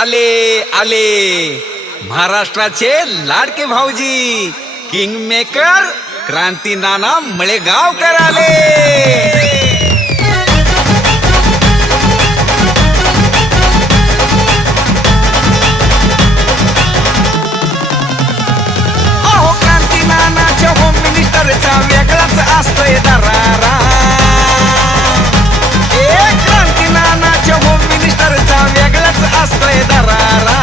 आले आले महाराष्ट्राचे लाडके भाऊजी किंग मेकर क्रांती नाना मळेगावकर आले। अहो क्रांती नानाच्या होम मिनिस्टरचा वेगळाच असतोय दरारा। क्रांती नानाच्या होम मिनिस्टरचा वेगळाच असतोय दरारा।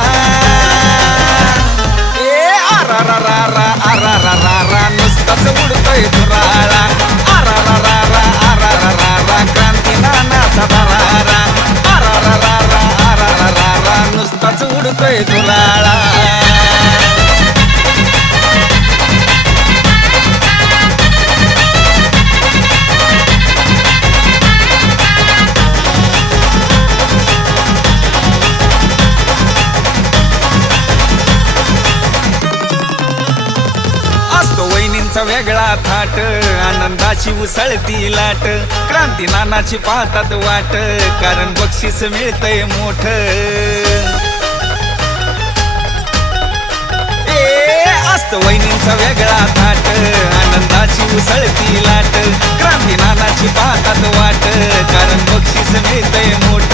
आरा नुसताच उडतोय धुराळा। आरा क्रांती नानाचा दरारा। आरा नुसताच उडतोय धुराळा। वेगळा थाट आनंदाची उसळती लाट। क्रांती नानाची पाहतात वाट कारण बक्षीस मिळतंय मोठ। असतो वहिनींचा वेगळा थाट आनंदाची उसळती लाट। क्रांती नानाची पाहतात वाट कारण बक्षीस मिळतंय मोठ।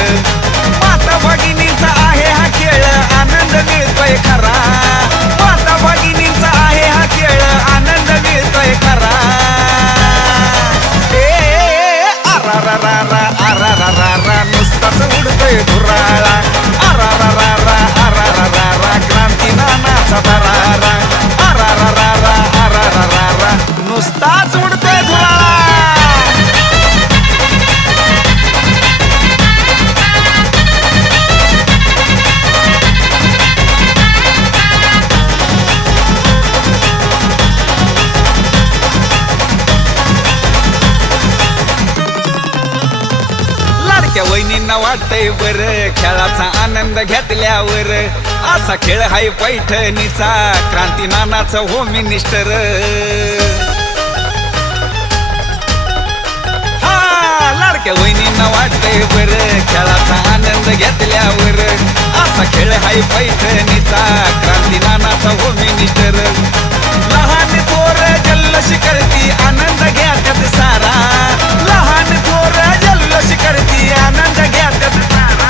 माता भगिनींचा आहे हा खेळ आनंद मिळतोय खरा। माता भगिनींचा आहे हा खेळ आनंद मिळतोय खरा। आरा नुसताच उडतोय धुराळा। आरा क्रांती नानाचा दरारा। आरा नुसताच उडतोय धुराळा। वहिनींना वाटतंय बर खेळाचा आनंद घेतल्यावर। असा खेळ हाय पैठणीचा क्रांती नानाचा होम मिनिस्टर। लाडक्या वहिनींना वाटतंय बर खेळाचा आनंद घेतल्यावर। असा खेळ हाय पैठणीचा क्रांती नानाचा होम मिनिस्टर। लहान थोर जल्लोष करती आनंद घेतात सारा। लहान थोर जल्लोष करती आनंद घेतात सारा।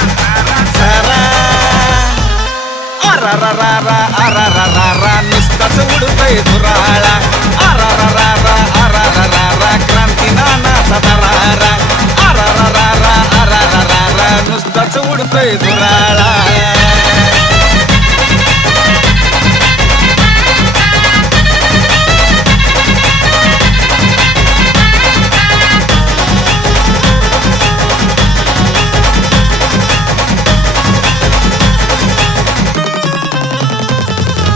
आरा नुसताच उडतोय धुराळा। आरा क्रांती नानाचा दरारा। आरा नुसताच उडतोय धुराळा।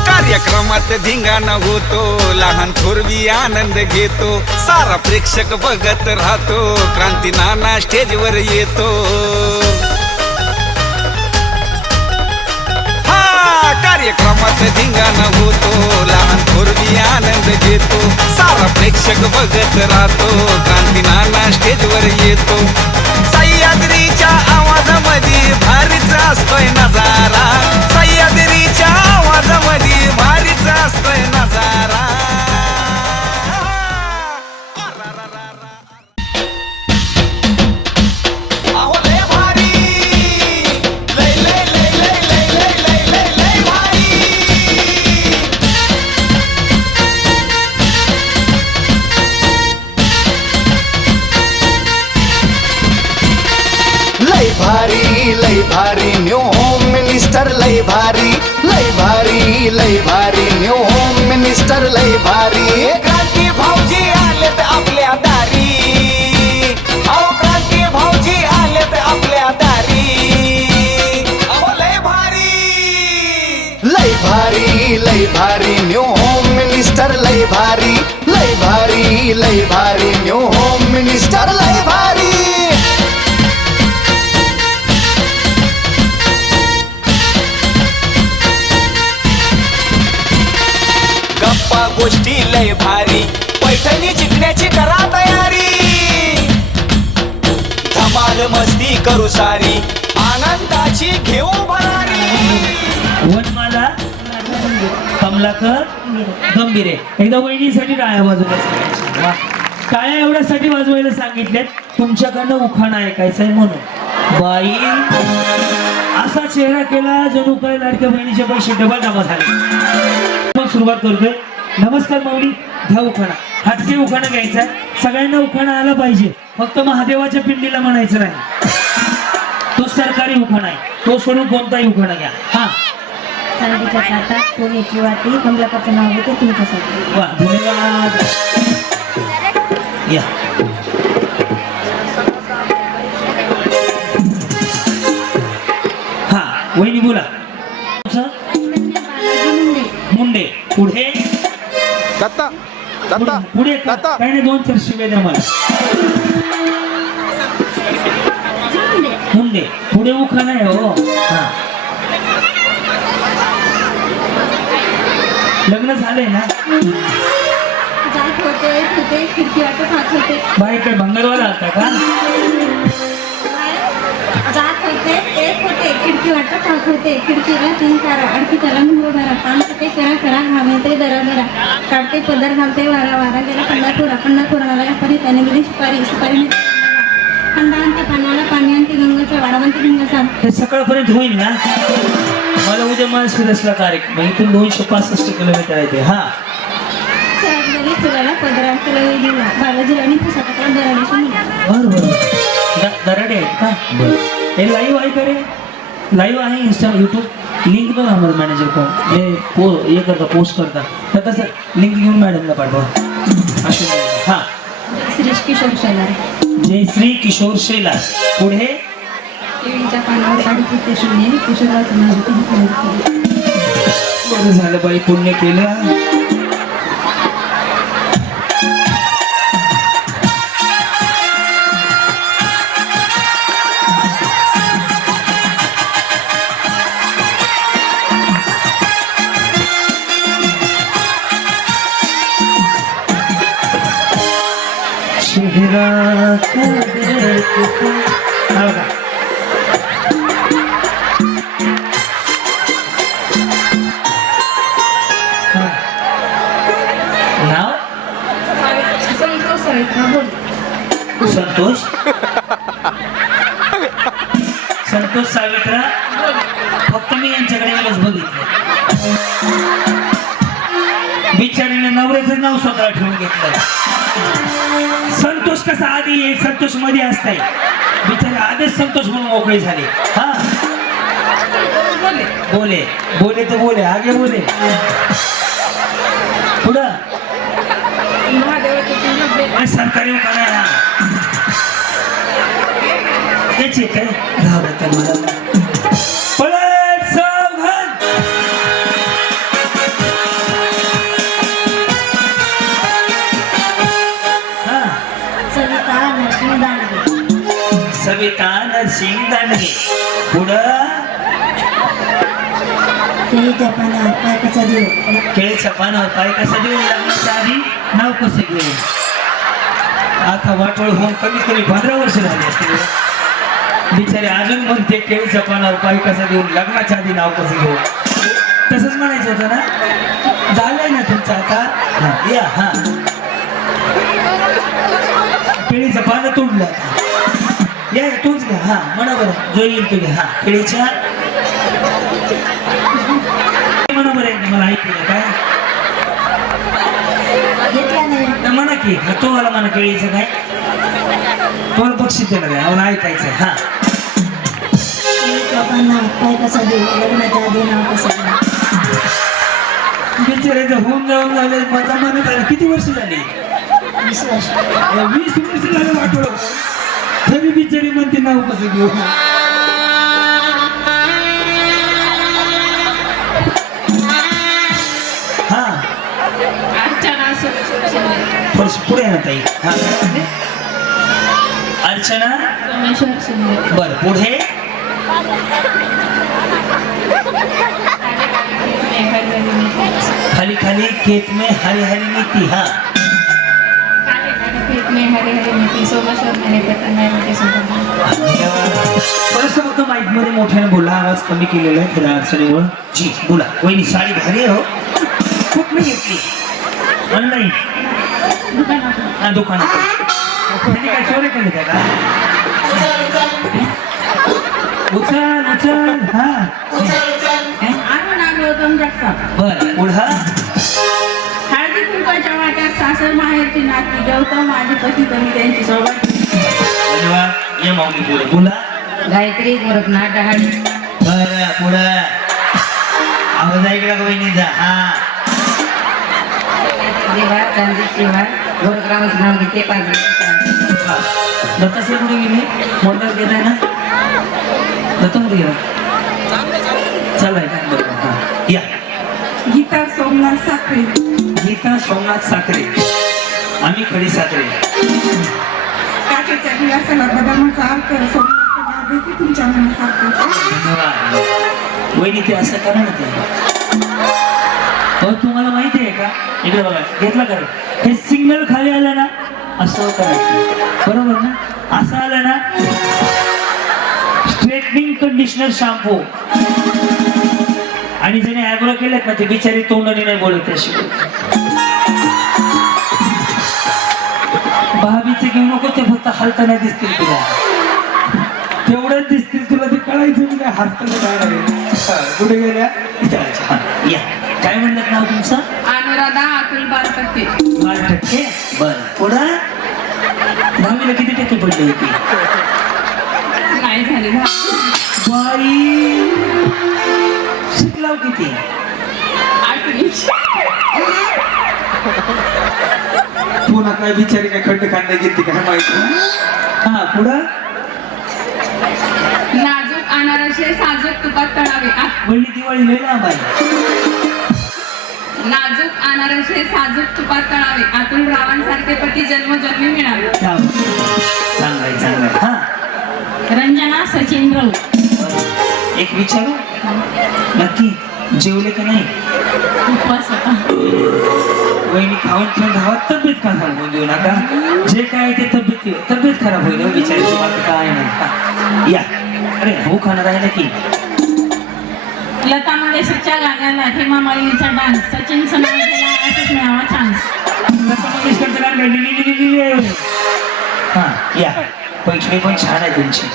कार्यक्रमात धिंगाणा होतो लहान थोरवी आनंद घेतो। सारा प्रेक्षक बघत राहतो क्रांती नाना स्टेजवर येतो। कार्यक्रमात धिंगाणा होतो लहान थोरवी आनंद घेतो। सारा प्रेक्षक बघत राहतो क्रांती नाना स्टेजवर येतो। सह्याद्रीच्या आवाजामध्ये भारीच असतोय नजारा। सह्याद्रीच्या आवाजामध्ये भारीच असतोय नजारा। लय भारी न्यू होम मिनिस्टर लय भारी। लय भारी न्यू होम मिनिस्टर लय भारी। क्रांती भाऊजी आलेत आपल्या दारी। अहो क्रांती भाऊजी आलेत आपल्या दारी। अहो लय भारी न्यू होम मिनिस्टर लय भारी। लय भारी न्यू होम मिनिस्टर लय भारी। गप्पा गोष्टी लय भारी पैठणी जिंकण्याची करा तयारी। धमाल मस्ती करू सारी आनंदाची तुमची घेऊ भरारी. वनमाला कमलाकर गंभीरे. एकदा वहिनीसाठी टाळ्या वाजवायला सांगायच्या. वा. टाळ्या एवढ्यासाठी वाजवायला सांगितल्यात तुमच्याकडनं उखाणा ऐकायचा आहे म्हणून. बाई असा चेहरा केला जणू काय लाडक्या बहिणीचे पैसे डबल जमा झाले. मग सुरुवात करतोय. नमस्कार माऊली, घ्या उखाणा. हटके उखाणा घ्यायचा. सगळ्यांना उखाणा आला पाहिजे, फक्त महादेवाच्या पिंडीला म्हणायचं नाही. तो सरकारी उखाणा आहे, तो सोडून कोणताही उखाणा घ्या. हा चांदीच्या ताटात सोन्याची वाटी कमलाकरचं नाव घेते तुमच्यासाठी. वा, धन्यवाद. या हा वहिनी बोला. मुंडे. पुढे दत्ता दत्ता पुढे का? दत्ता. काही नाही, 2-4 शिव्या द्या मला. मुंडे. पुढे उखाणा आहे हो. हा लग्न झालंय ना? जात होते होते खिडकी वाटत हात होते. बाई काय भंगारवाला आता का? जात होते येत होते खिडकी वाटत हात होते. खिडकीला 3 तारा अडकी त्याला मुंगो भरा. पान ते करा करा घालते दरा दरा. काढते पदर घालते वारा वारा. गेला पंढरपुराला परी त्याने गेली सुपारी खंडा आणते पाण्याला पाणी आणते गंगाचा वाडावंती गंगाचा. हे सकाळपर्यंत होईल ना? मला उद्या माळशिरसला कार्यक्रम आहे. इथून 265 किलोमीटर आहे ते. हा सहज गेली फुलाला पदरा तुला दिला बालाजी आणि पुस्तकाला दराण्याची मुली. बरं दराडे आहेत का? बरं. हे लाईव्ह आहे का रे? लाईव्ह आहे इंस्टा यूट्यूब. लिंक दो आम्हाला मॅनेजर कोण हे करता पोस्ट करता तर तसं लिंक घेऊन मॅडमला पाठवा. असे हा श्री किशोर शेलार. जय श्री किशोर शेलार. पुढे केळीच्या पानावर काढी किती शून्य किशोराचं नाव घेते. बरं झालं बाई, पुण्य केलं. चेहरा नाव संतोष सवित्रा बोल. संतोष. संतोष सावित्रा. फक्त मी यांच्याकडे वेळेस बघितलं. बिचारीने नवऱ्याचं नाव स्वतः ठेवून घेतलं. संतोष कसा आधी येईल, संतोष मध्ये असताय. बिचारे आधीच संतोष म्हणून मोकळे झाले. हा बोले बोले तर बोले आगे बोले. पुढं सरकारी उखाणा आहे हा. त्याची काय राहू तर मला पळत सावधान. हा सविता नरसिंह दांडगे. सविता नरसिंह दांडगे. पुढं केळीच्या पानावर पाय कसा देऊ. केळीच्या पानावर पाय कसं देऊन लग्नाच्या आधी नाव कसं घेऊ. आता वाटोळ होऊन कमीत कमी 15 वर्ष झाली असतील. बिचारे अजून म्हणते केळीच्या पानावर पाय कसा देऊन लग्नाच्या आधी नाव कसं घेऊ. तसंच म्हणायचं होतं ना? झालंय ना तुमचं आता? हा या. हा केळीचं पानं तोडलं आता. या तूच घ्या. हा म्हणा बरं, जो येईल तू घ्या. हा केळीच्या म्हणा बरं. मला ऐकू द्या काय घेतला नाही. म्हणा की तो मला म्हणा केळीचं काय तुम्हाला बक्षीस देणार आहे. मला ऐकायचं. हा केळीच्या पानावर पाय कसा देऊ लग्नाच्या आधी नाव कसं देऊ. बिचारायचं होऊन जाऊन झाले. माझा मन झालं. किती वर्ष झाली? 20 वर्ष. 20 वर्ष झालं वाटोळ. तरी बिचारी म्हणते नाव कसं घेऊ. हा थोडस पुढे आहे ना ताई. हा अर्चना. बर पुढे खाली खाली खेत में हरी हरी नीति. हा में हरे हरे मिठी सोमेश्वर मेरे पतन में मिठी सोमेश्वर बरंचसं फक्त माईक मध्ये मोठ्याने बोला, आवाज कमी केलेला आहे थोड्या अडचणीमुळे. जी बोला. वहिनी साडी भारी आहे हो. कुठली घेतली? ऑनलाईन? हा, दुकानात. त्यांनी काय चोरी केली त्या का? उचल उचल. हा आणून आलो तुमच्याकडं बर. पुढं हळदी कुंकाच्या वाट्यात सासर माहेरची नाती गौतम माझी पती तुम्ही त्यांची सोबत धन्यवाद. ये माऊली पुढे बोला. गायत्री गोरखनाथ डहाळी बर. पुढं आवाज ऐकला का वहिनीचा? हा देवा चांदी शिवा गोरखरामच नाव घेते दत्तासे कुठे गेले? मोठा घेत आहे ना दत्ता कुठे गेला? चालू का? बरोबर. हा या. गीता सोमनाथ साखरे गीता सोमनाथ साखरे. आम्ही खडी साखरे. काचेच्या गिलासाला बदामाचा अर्थ सोमनाथचं नाव घेते तुमच्या मनासारखं धन्यवाद. वहिनी ते असं करा ना ते. हो तुम्हाला माहिती आहे का? इकडे बघा. घेतला का? हे सिग्नल खाली आलं ना असं करायचं. बरोबर ना? असं आलं ना स्ट्रेटनिंग कंडिशनर शॅम्पू. आणि ज्याने ॲब्रो केलेत ना ते बिचारी तोंडाने नाही बोलत त्याशिवाय. भाभीचे घेऊ नको, ते फक्त हलताना दिसतील तुला. तेवढंच दिसतील तुला, ते कळायचं मी काय हसताना काय नाही. कुठे गेल्या? या. काय म्हणतात नाव तुमचं? अनुराधा अतुल बालपत्ते 12%. बरं. पुढं दहावीला किती टक्के पडले होते? नाही झाले बाई शिकलाव किती? पुन्हा काय बिचारी काय खंड खांड घेते काय माहिती. हा पुढं नाजूक अनारसे साजूक तुपात तळावे वळली दिवाळी लई लांब आहे. नाजूक अनारसे साजूक तुपात तळावे अतुल रावांसारखे पती जन्मोजन्मी मिळावे चांगलाय चांगलाय. हा रंजना सचिन राऊत. एक विचारू नक्की जेवले का नाही? उपवास होता. वहिनी खाऊन पण धावा तब्येत का होऊन देऊ नका. जे काय ते तब्येत खराब होईल विचारायची मला काय नाही. हा. या. अरे हो खाणार आहे ना की लता मंगेशकरच्या गाण्याला हेमा मालिनीचा डान्स सचिनचं नाव गेला असंच मिळावा चान्स. लता मंगेशकरचं गाणं लिहिलेलं. हा या. पैठणी पण छान आहे तुमची.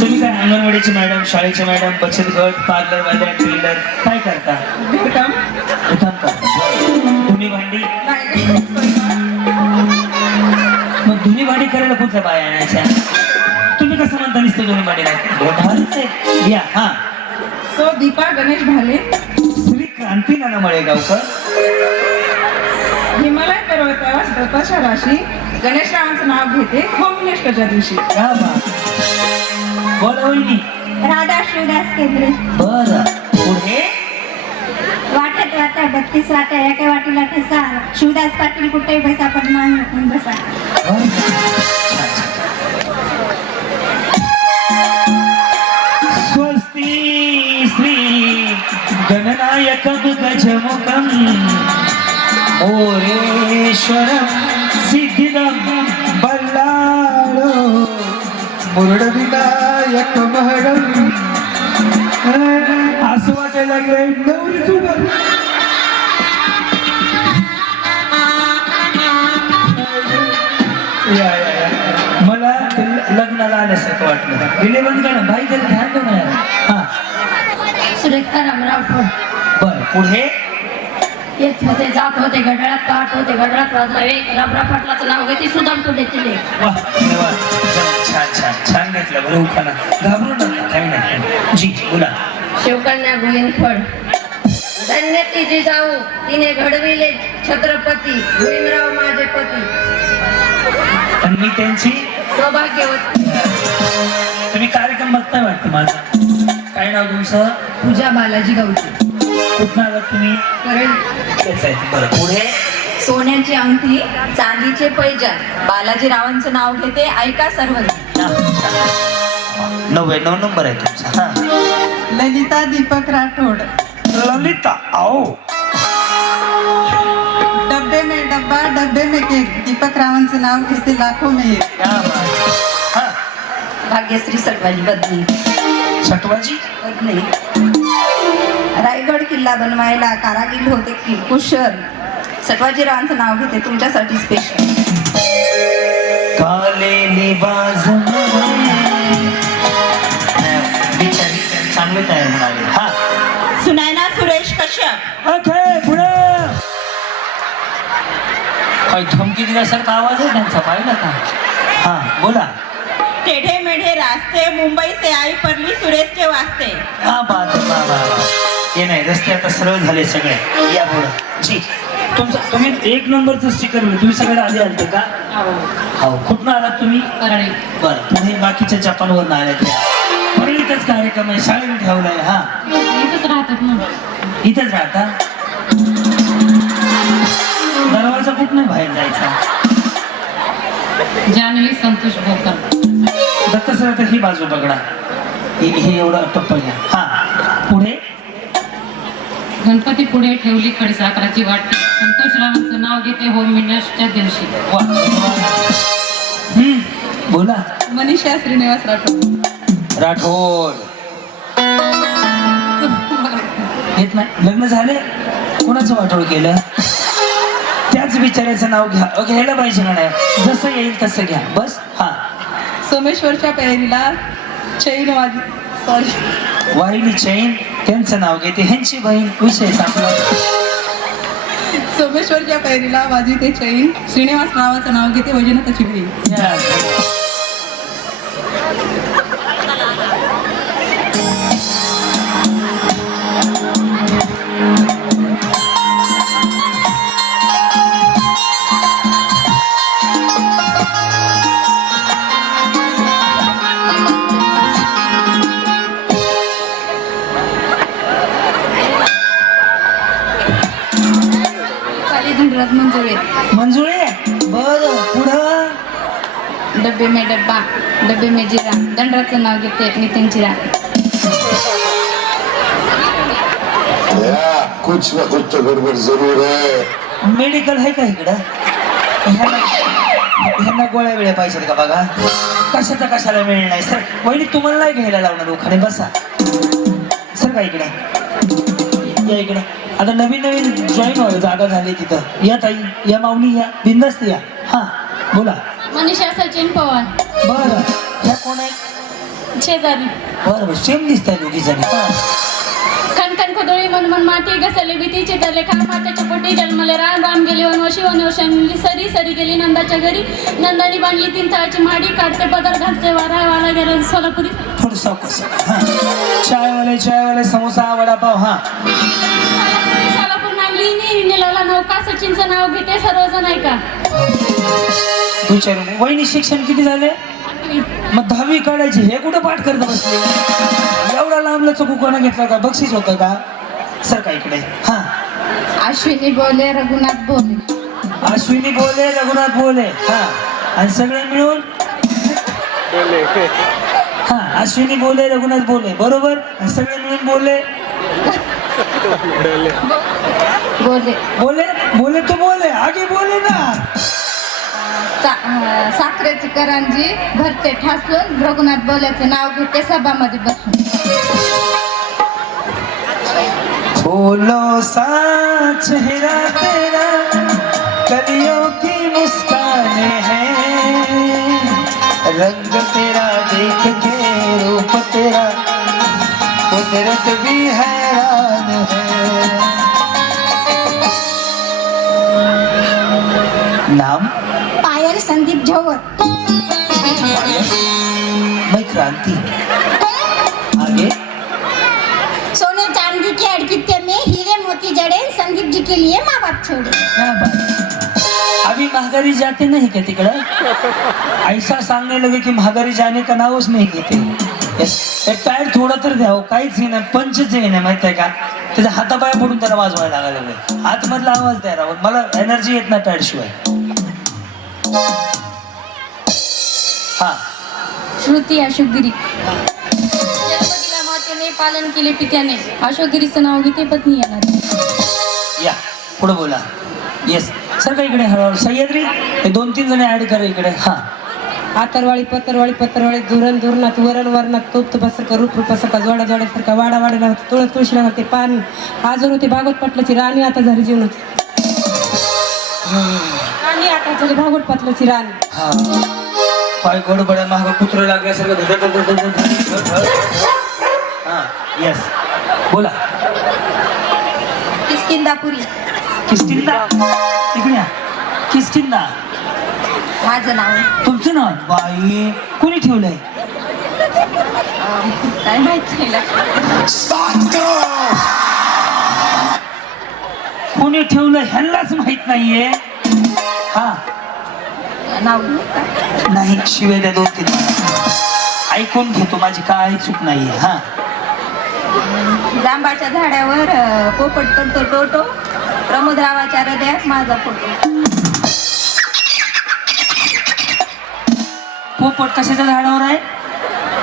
तुम्ही काय अंगणवाडीची मॅडम, शाळेची मॅडम, बचत गट, पार्लर वाल्या, टेलर काय करता? घरकाम काम करता. धुणी भांडी. मग धुणी भांडी करायला कुठल्या बाया आणायच्या? तुम्ही कसं म्हणता नुसतं धुणी भांडी नाही? या. हा. सो दीपा गणेश भाले श्री क्रांती नाना मळेगावकर. हिमालय पर्वतावर दत्ताच्या राशी गणेशरावांचं नाव घेते होमनेश्वरच्या दिवशी. क्या बात. बोला वहिनी. राधा शिवदास केंद्रे. बरं. पुढे वाटत वाटा 32 वाट्या एका वाटीला ठसा शिवदास पाटील कुठे बसा पद्मान बसा. छान, छान. स्वस्ती श्री गणनायकं गजमुखं मोरेश्वरं सिद्धिदं बल्लाळो मुरडविनायक महडं. असं वाटायला लागलंय नवरीच उभं. मला ते लग्नाला आल्यासारखं वाटलं. गेले बंद करा भाई त्याला ध्यान दो ना यार. हा. सुरेखा रामराव फड. बर. पुढे येत होते जात होते गडळात पाहत होते गडळात वाजला एक रामराव पाटलाचं नाव घेते सुदाम तो देतील. वा धन्यवाद. छान छान छान घेतलं. बरं उखाणा घाबरू नका काही नाही. जी बोला. शिवकन्या गोविंद फड. धन्य तिची जाऊ तिने घडविले छत्रपती गोविंदराव माझे पती. आणि मी त्यांची सौभाग्यवती. तुम्ही कार्यक्रम बघताय वाटतं माझा. काय नाव तुमचं? पूजा बालाजी गावची. कुठं आलात तुम्ही? परळ. तेच आहे. बरं. पुढे सोन्याची अंगठी चांदीचे पैजण बालाजी रावांचं नाव घेते ऐका सर्वजण. 99 नंबर आहे तुमचा. हा. ललिता दीपक राठोड. ललिता आओ. डब्बे में डब्बा डब्बे में दीपक रावांचं नाव घेते लाखो में एक. क्या बात. हा भाग्यश्री सटवाजी बदली. सटवाजी. रायगड किल्ला बनवायला कारागीर होते की कुशल. सटवाजीरावांचं नाव घेते तुमच्यासाठी स्पेशल. काले लिबास बिचारी चांगले तयार म्हणाले. हा सुनैना सुरेश कश्यप. ओके पुढे. काय धमकी दिल्यासारखा आवाज आहे त्यांचा, पाहिला का? हा बोला. टेढ़े मेढ़े रास्ते मुंबई से आई परली सुरेश के वास्ते. हा बात आहे, वा वा वा. हे नाही, रस्ते आता सरळ झाले सगळे. या पुढं जी. तुम्ही एक नंबरचं स्टिकर मिळेल. तुम्ही सगळे आले आलते का? हो. कुठनं आलात तुम्ही? परळी. बरं. पुढे बाकीच्या जपानवरून आल्यात. परळीतच कार्यक्रम आहे, शाळेने ठेवलाय. हा इथंच राहतात ना. इथेच राहता. दरवाजा कुठं नाही बाहेर जायचा. जान्हवी संतोष भोकर. दत्त सर तर ही बाजू बघडा. हे एवढं टप्पा घ्या. हा पुढे. गणपती पुढे ठेवली खडीसाखराची वाटी. संतोषरावांचं नाव घेते होम मिनिस्टरच्या दिवशी. वा. बोला. मनीषा श्रीनिवास राठोड. राठोड. येत नाही. लग्न झाले. कोणाचं वाटोळ केलं? त्याच बिचाऱ्याचं नाव घ्या. घ्यायला पाहिजे का नाही? जसं येईल तसं घ्या बस. हा सोमेश्वरच्या पेरीला चैन वाजी. सॉरी, वाहिनी चैन. त्यांचं नाव घेते ह्यांची बहीण. विषय संपला. सोमेश्वरच्या पैरीला वाजविते चैन. श्रीनिवास रावाचं नाव घेते वैजनाथाची बहीण. या. धनराज मंजुळे. मंजुळे. बरं पुढं. डब्बे में डब्बा डब्बे में जिरा. धनराजचं नाव घेते नितीन जिरा. कुछ ना कुछ तो गड़बड़ जरूर है. मेडिकल आहे का इकडं? ह्यांना गोळ्या वेळ्या पाहिजेत का बघा. कशाचा कशाला वेळ नाही सर. वहिनी तुम्हाला नाही घ्यायला लावणार. उखाणे बसा. सर का इकडं. या इकडं. आता नवीन नवीन जॉईन व्हायला जागा झाली तिथं. या ताई, या माऊली, या बिंदास्त या. हा बोला. मनीषा सचिन पवार. बरं. ह्या कोण आहे? शेजारी. बरं बरं. सेम दिसताय दोघी जणी. खनखन खोदळी मनमन माती घसरली भीती चितरले खा मातेच्या पोटी जन्मले राम राम गेली वनवशी वनवशांनी सरी सरी गेली नंदाच्या घरी. नंदानी बांधली 3 तळाची माडी. काढते पदर घालते वारा वाला गेला सोलापुरी. थोडं सावकाश. हा चायवाले समोसा वडापाव. हा सोलापूर नांगली निलाला नौका. सचिनचं नाव घेते सर्वजण ऐका. विचारून. वहिनी शिक्षण किती झाले? मग 10वी काढायची. हे कुठं पाठ करत बसले? एवढा लांबला चुकूकाना घेतला का? बक्षीस होतं का? सर का इकडे. हा अश्विनी बोले रघुनाथ बोले. अश्विनी बोले रघुनाथ बोले. हा आणि सगळे मिळून. हा अश्विनी बोले रघुनाथ बोले बरोबर. आणि सगळे मिळून बोले. बोले बोले बोले तो बोले. आगे बोले ना. साखरेची करंजी भरते ठासून. रघुनाथ बोल्याचं नाव घेते सभामध्ये बसून. फूलों सा चेहरा तेरा कलियों की मुस्कान है. रंग तेरा देख के रूप तेरा कुदरत भी हैरान है. नाम पायल संदीप झोवर. मैं क्रांति. आगे. सोने चांदी के अड़कित्ते में हीरे मोती जड़े. संदीप जी के लिए माँ बाप छोड़े. क्या बात. अभी महागारी जाते नहीं क्या तिकडं? ऐसा सांगने लगे की महागारी जाने का नावच नाही घेते. टायर थोडा तर द्यावं. काहीच हे नाही. पंचच हे नाही माहित आहे का? त्याच्या हातापाया पडून त्याला वाजवायला लागायला लागले. आतमधला आवाज द्या राहून. मला एनर्जी येत नाही पॅड शिवाय. हा श्रुती अशोकगिरी. जन्मदिला मातेने पालन केले पित्याने. अशोकगिरीचं नाव घेते पत्नी येणार. या पुढे बोला. येस सर का इकडे हळूहळू. सह्याद्री हे 2-3 जण ऍड करा इकडे. हा आतरवाळी पत्तरवाळी दुरण दुरणात वरण वरणात तोप तुपासारखा रूप रूपासारखा जोडा जोड्यासारखा वाडा वाड्याला होते तुळस तुळशीला होते पाणी आजर होते भागवत पाटलाची राणी आता झाली जीवनाची राणी आता झाली भागवत पाटलाची राणी. हा पाय गोड बड्या महाग कुत्र लागल्यासारखं. हा येस बोला. किष्किंधापुरी किष्किंधा इकडे या. किष्किंधा माझं नाव. तुमचं नाव बाई कोणी ठेवलंय? काय माहित नाही. कोणी ठेवलं ह्यांनाच माहित नाहीये. हा नाव घेऊ का? नाही शिवाय द्या 2-3 ऐकून घेतो माझी काय चूक नाहीये. हा जांबाच्या झाडावर पोपट करतो टोटो प्रमोदरावाच्या हृदयात माझा फोटो. पोपट कशाच्या झाडावर आहे?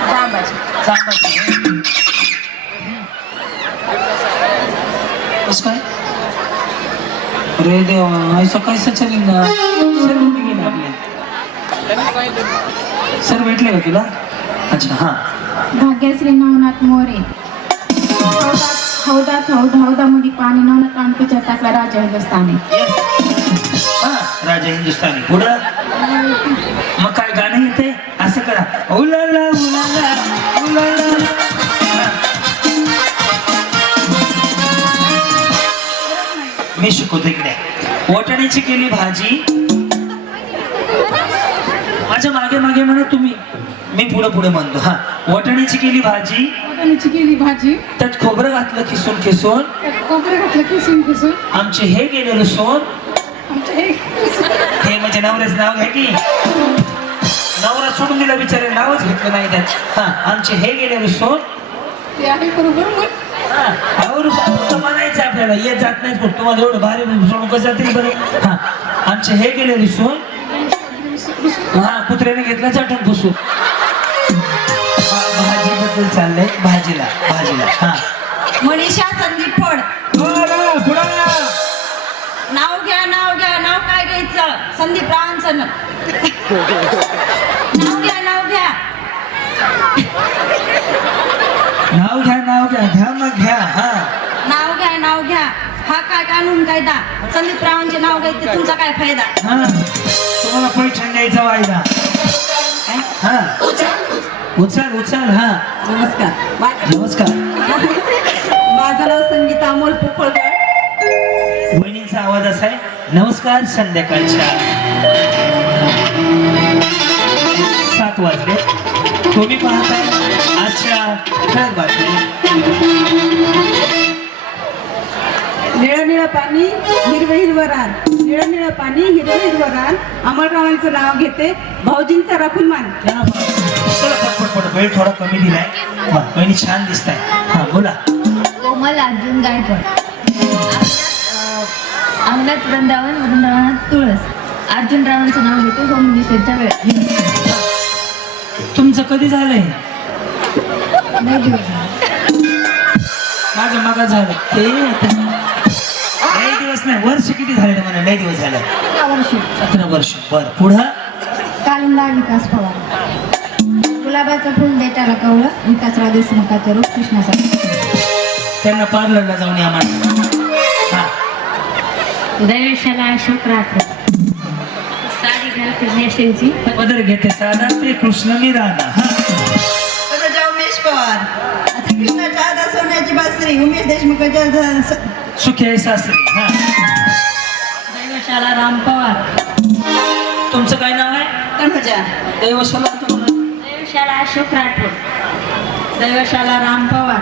जांबाच्या. जांबाची. कसं काय? अरे देवा ऐसा कैसा चलेगा. सर कुठे गेले आपले? सर भेटले का तुला? अच्छा हा. भाग्यश्री नवनाथ मोरे. हौदामध्ये पाणी नवनाथ कानपूरच्या टाकला राजा हिंदुस्थानी. हा राजा हिंदुस्थानी. पुढं मग काय गाणं येते असं करा. उलाला उलाला उलाला. मी शिकवतो इकडे. वाटाण्याची केली भाजी. माझ्या मागे मागे म्हणा तुम्ही. मी पुढे पुढे म्हणतो. हा वाटाण्याची केली भाजी. वाटाण्याची केली भाजी त्यात खोबरं घातलं खिसून खिसून. खोबरं घातलं किसून किसून आमचे हे गेलेलं सोन. आमच्या हे हे म्हणजे नवऱ्याच नाव घ्या की. नवरा सोडून दिला बिचारे नावच घेतलं नाही त्यात. हा आमचे हे गेलेलं सोन. ते आहे बरोबर. म्हणायचं आपल्याला येत जात नाही. तुम्हाला एवढं भारी सोडून कसं जातील बरं. हा आमचे हे गेलेले सोन. हा कुत्र्याने घेतला चाटून पुसून. भाजीबद्दल चाललंय. भाजीला हा. मनीषा संदीप फोड. नाव घ्या नाव काय घ्यायचं? संदीप रावांचं नाव घ्या नाव घ्या मग घ्या. हा नाव घ्या. हा काय कानून कायदा? संदीप रावांचे नाव घ्यायचे तुमचा काय फायदा? हा तुम्हाला पैठण द्यायचा वायदा. हा उचल. हा नमस्कार. माझं नाव संगीता अमोल पोफळकर. वहिनींचा आवाज असा आहे. नमस्कार. संध्याकाळच्या 7 वाजले. तुम्ही पाहताय आजच्या ठळक बातम्या. निळं पाणी हिरवं रान. निळं पाणी हिरवं रान. अमररावांचं नाव घेते भाऊजींचा राखून मान. पटपट वेळ थोडा कमी दिलाय. वहिनी छान दिसत आहे. हा बोला. कोमल अर्जुन गायकवाड. अंगणात वृंदावनात तुळस. अर्जुनरावांचं नाव घेते होम मिनिस्टरच्या वेळ. तुमचं कधी झालंय? माझं मगा झालं ते. लय दिवस नाही वर्ष किती झाले मला? लय दिवस झाले. 17 वर्ष. बरं पुढं. कालिंदा विकास पवार. गुलाबाचं फुल देटाला कवळं. विकासराव देशमुखाचं रूप कृष्णासाठी. त्यांना पार्लरला जाऊन या मला. हा दैवेशाला अशोक राठोड. साडी घालते नेसलेची. पदर घेते साधा ते कृष्ण मी राधा. हा उमेश पवार. कृष्णाच्या आधा सोन्याची बासरी. उमेश देशमुखाच्या सुखी सासरी. हा दैवशाला राम पवार. तुमचं काय नाव आहे? तनुजा. देवशाला. दैवशाला अशोक राठोड. दैवशाला राम पवार.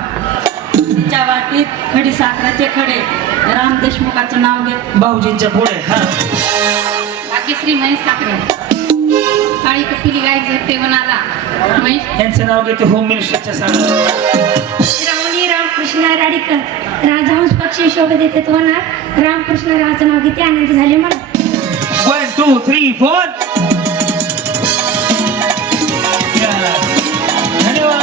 तिच्या वाटीत खडी साखराचे खडे. राम देशमुखाचं नाव घेत भाऊजींच्या पुढे. हा भाग्यश्री महेश साखरे. काळी कपिली गाय जगते वनाला. महेश यांचं नाव घेते होम मिनिस्टरच्या सांगा. श्रावणी रामकृष्ण राडीकर. राजहंस पक्षी शोभा देते वनात. रामकृष्ण रावाचं नाव घेते आनंद झाले मला. 1 2 3 4. धन्यवाद.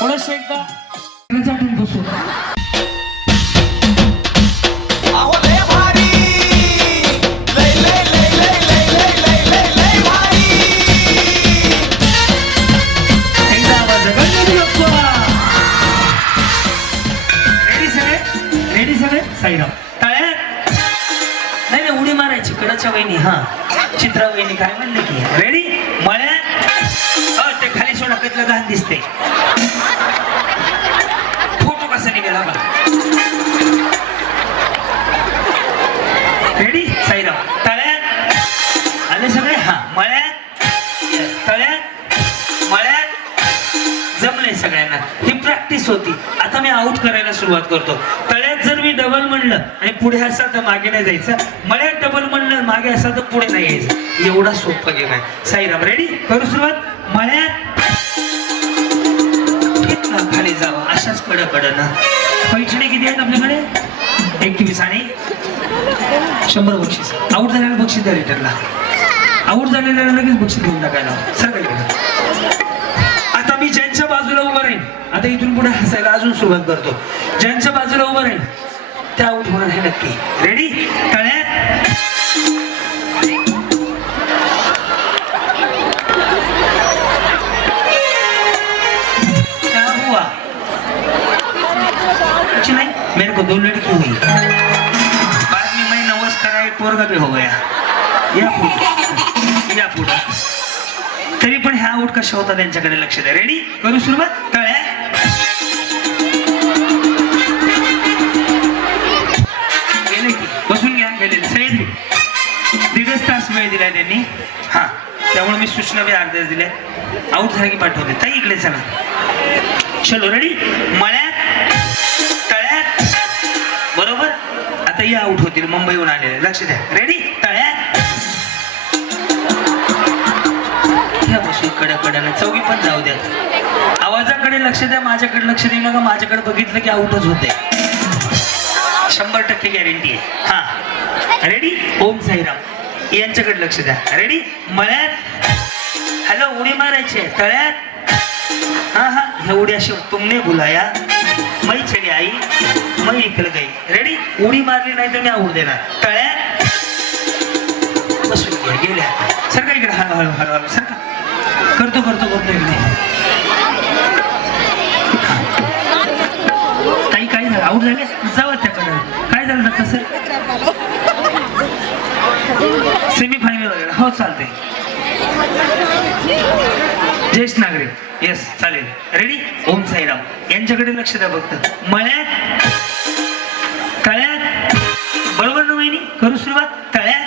पुढे एकदा चाटून बसू. रेडी सगळे साईराम टाळ्या नाही नाही उडी मारायची कडच्या वहिनी हा चित्रा वहिनी काय म्हणले की रेडी मळ्या ते खाली सोडा कधलं घाण दिसते फोटो कसा निघाला बघा रेडी साईराम टाळ्या आले सगळे हा मळ्यात तळ्यात मळ्यात जमले सगळ्यांना ही प्रॅक्टिस होती आता मी आउट करायला सुरुवात करतो तळ्यात जर मी डबल म्हणलं आणि पुढे असाल तर मागे नाही जायचं मळ्यात डबल म्हणलं मागे असाल तर पुढे नाही यायचं एवढा सोपा गेम आहे साईराम रेडी करू सुरुवात मळ्यात इथनं खाली जावं अशाच कडकडनं पैठणी किती आहेत आपल्याकडे 21 आणि 100 बक्षीस आउट झालेलं बक्षीस द्या रिटर्नला आउट झालेल्याला लगेच बक्षीस देऊन टाकायला सर काय आता मी ज्यांच्या बाजूला उभं राहीन आता इथून पुढे हसायला अजून सुरुवात करतो ज्यांच्या बाजूला उभं राहीन त्या आउट होणार हे नक्की रेडी तळ्यात क्या हुआ कुछ नहीं मेरे को 2 लड़की हुई बाद में मैं नवस करा एक पोरगा भी हो गया या पुढे तरी पण ह्या आउट कशा होता त्यांच्याकडे लक्ष द्या रेडी करू सुरुवात तळ्या गेले की बसून घ्या गेलेले सैद 1.5 तास वेळ दिलाय त्यांनी हा त्यामुळे मी सूचना बी अर्ध्याच दिल्या आउट झाले की पाठवते ताई इकडे चला चलो रेडी मळ्यात तळ्यात बरोबर आता या आउट होतील मुंबईहून आलेले लक्ष द्या रेडी तळ्यात कडकडनं चौघी पण जाऊ द्या आवाजाकडे लक्ष द्या माझ्याकडे लक्ष देऊ नका माझ्याकडे बघितलं की आउटच होते 100% गॅरंटी आहे हा रेडी ओम साईराम यांच्याकडे लक्ष द्या रेडी मळ्यात हॅलो उडी मारायची तळ्यात हा हा ह्या उडी अशी तुमने बुलाया मै चली आई मै इकडे गई रेडी उडी मारली नाही तर मी आऊट देणार तळ्यात बसून घ्या गेल्या सर का इकडे हळू हळू हळू हळू सर का करतो इकडे काही काय झालं आऊट झाले जावं त्याकडे काय झालं दत्ता सर सेमीफायनल वगैरे हो चालते ज्येष्ठ नागरिक येस चालेल रेडी ओम साईराम यांच्याकडे लक्ष द्या फक्त मळ्यात तळ्यात बरोबर ना वहिनी करू सुरुवात तळ्यात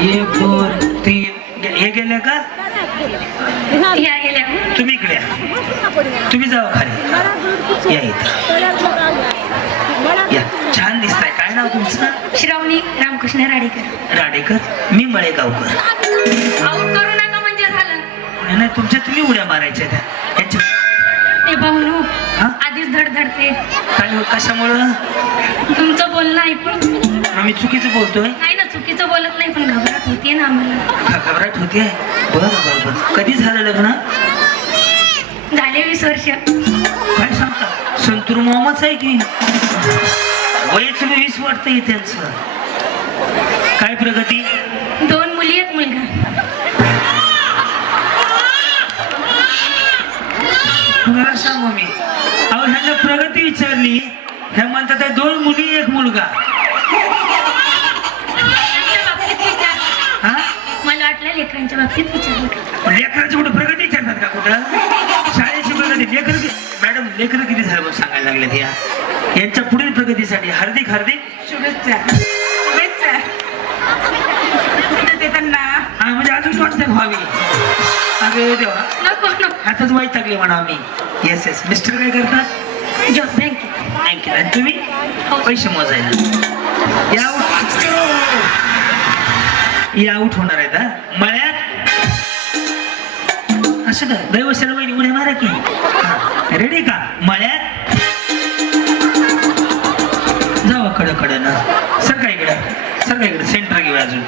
1 2 3 हे गेल्या का तुम्ही इकडे तुम्ही जावा खाली या इथं या छान दिसताय काय नाव तुमचं श्रावणी रामकृष्ण राडेकर मी मळेगावकर आऊट करू नका म्हणजे झालं नाही तुमच्या तुम्ही उड्या मारायच्या त्या याच्या ते भाऊ हा? आधीच धडधडते काय हो कशामुळं तुमचं बोलणं ऐकून मी चुकीचं बोलतोय नाही ना चुकीचं बोलत नाही पण घबराट होतीये ना आम्हाला घबराट होते बरं कधी झालं लग्न झाले 20 वर्ष काय सांगता संतूर मोहम्मद आहे की वयच 20 वाटतंय त्यांचं काय प्रगती 2 मुली 1 मुलगा मला सांगू मी अहो ह्यांना प्रगती विचारली ह्या म्हणतात 2 मुली 1 मुलगा हा मला वाटलं लेकरांच्या बाबतीत विचारलं लेकराची कुठं प्रगती विचारतात का कुठं शाळेची प्रगती लेकर मॅडम लेकर किती झालं म्हणून सांगायला लागलेत या यांच्या पुढील प्रगतीसाठी हार्दिक शुभेच्छा शुभेच्छा त्यांना हा म्हणजे अजून वाटतं व्हावी अरे देवा नको नको हातच वाईट लागले म्हणा आम्ही येस येस मिस्टर काय करतात जॉब बँकेत थँक्यू आणि तुम्ही पैसे मोजायला या आउट होणार आहेत हा मळ्यात असं का दैवशाला वहिनी उड्या मारा की रेडी का मळ्यात जावा कडकडनं सर काय इकडं सेंटर घेऊया अजून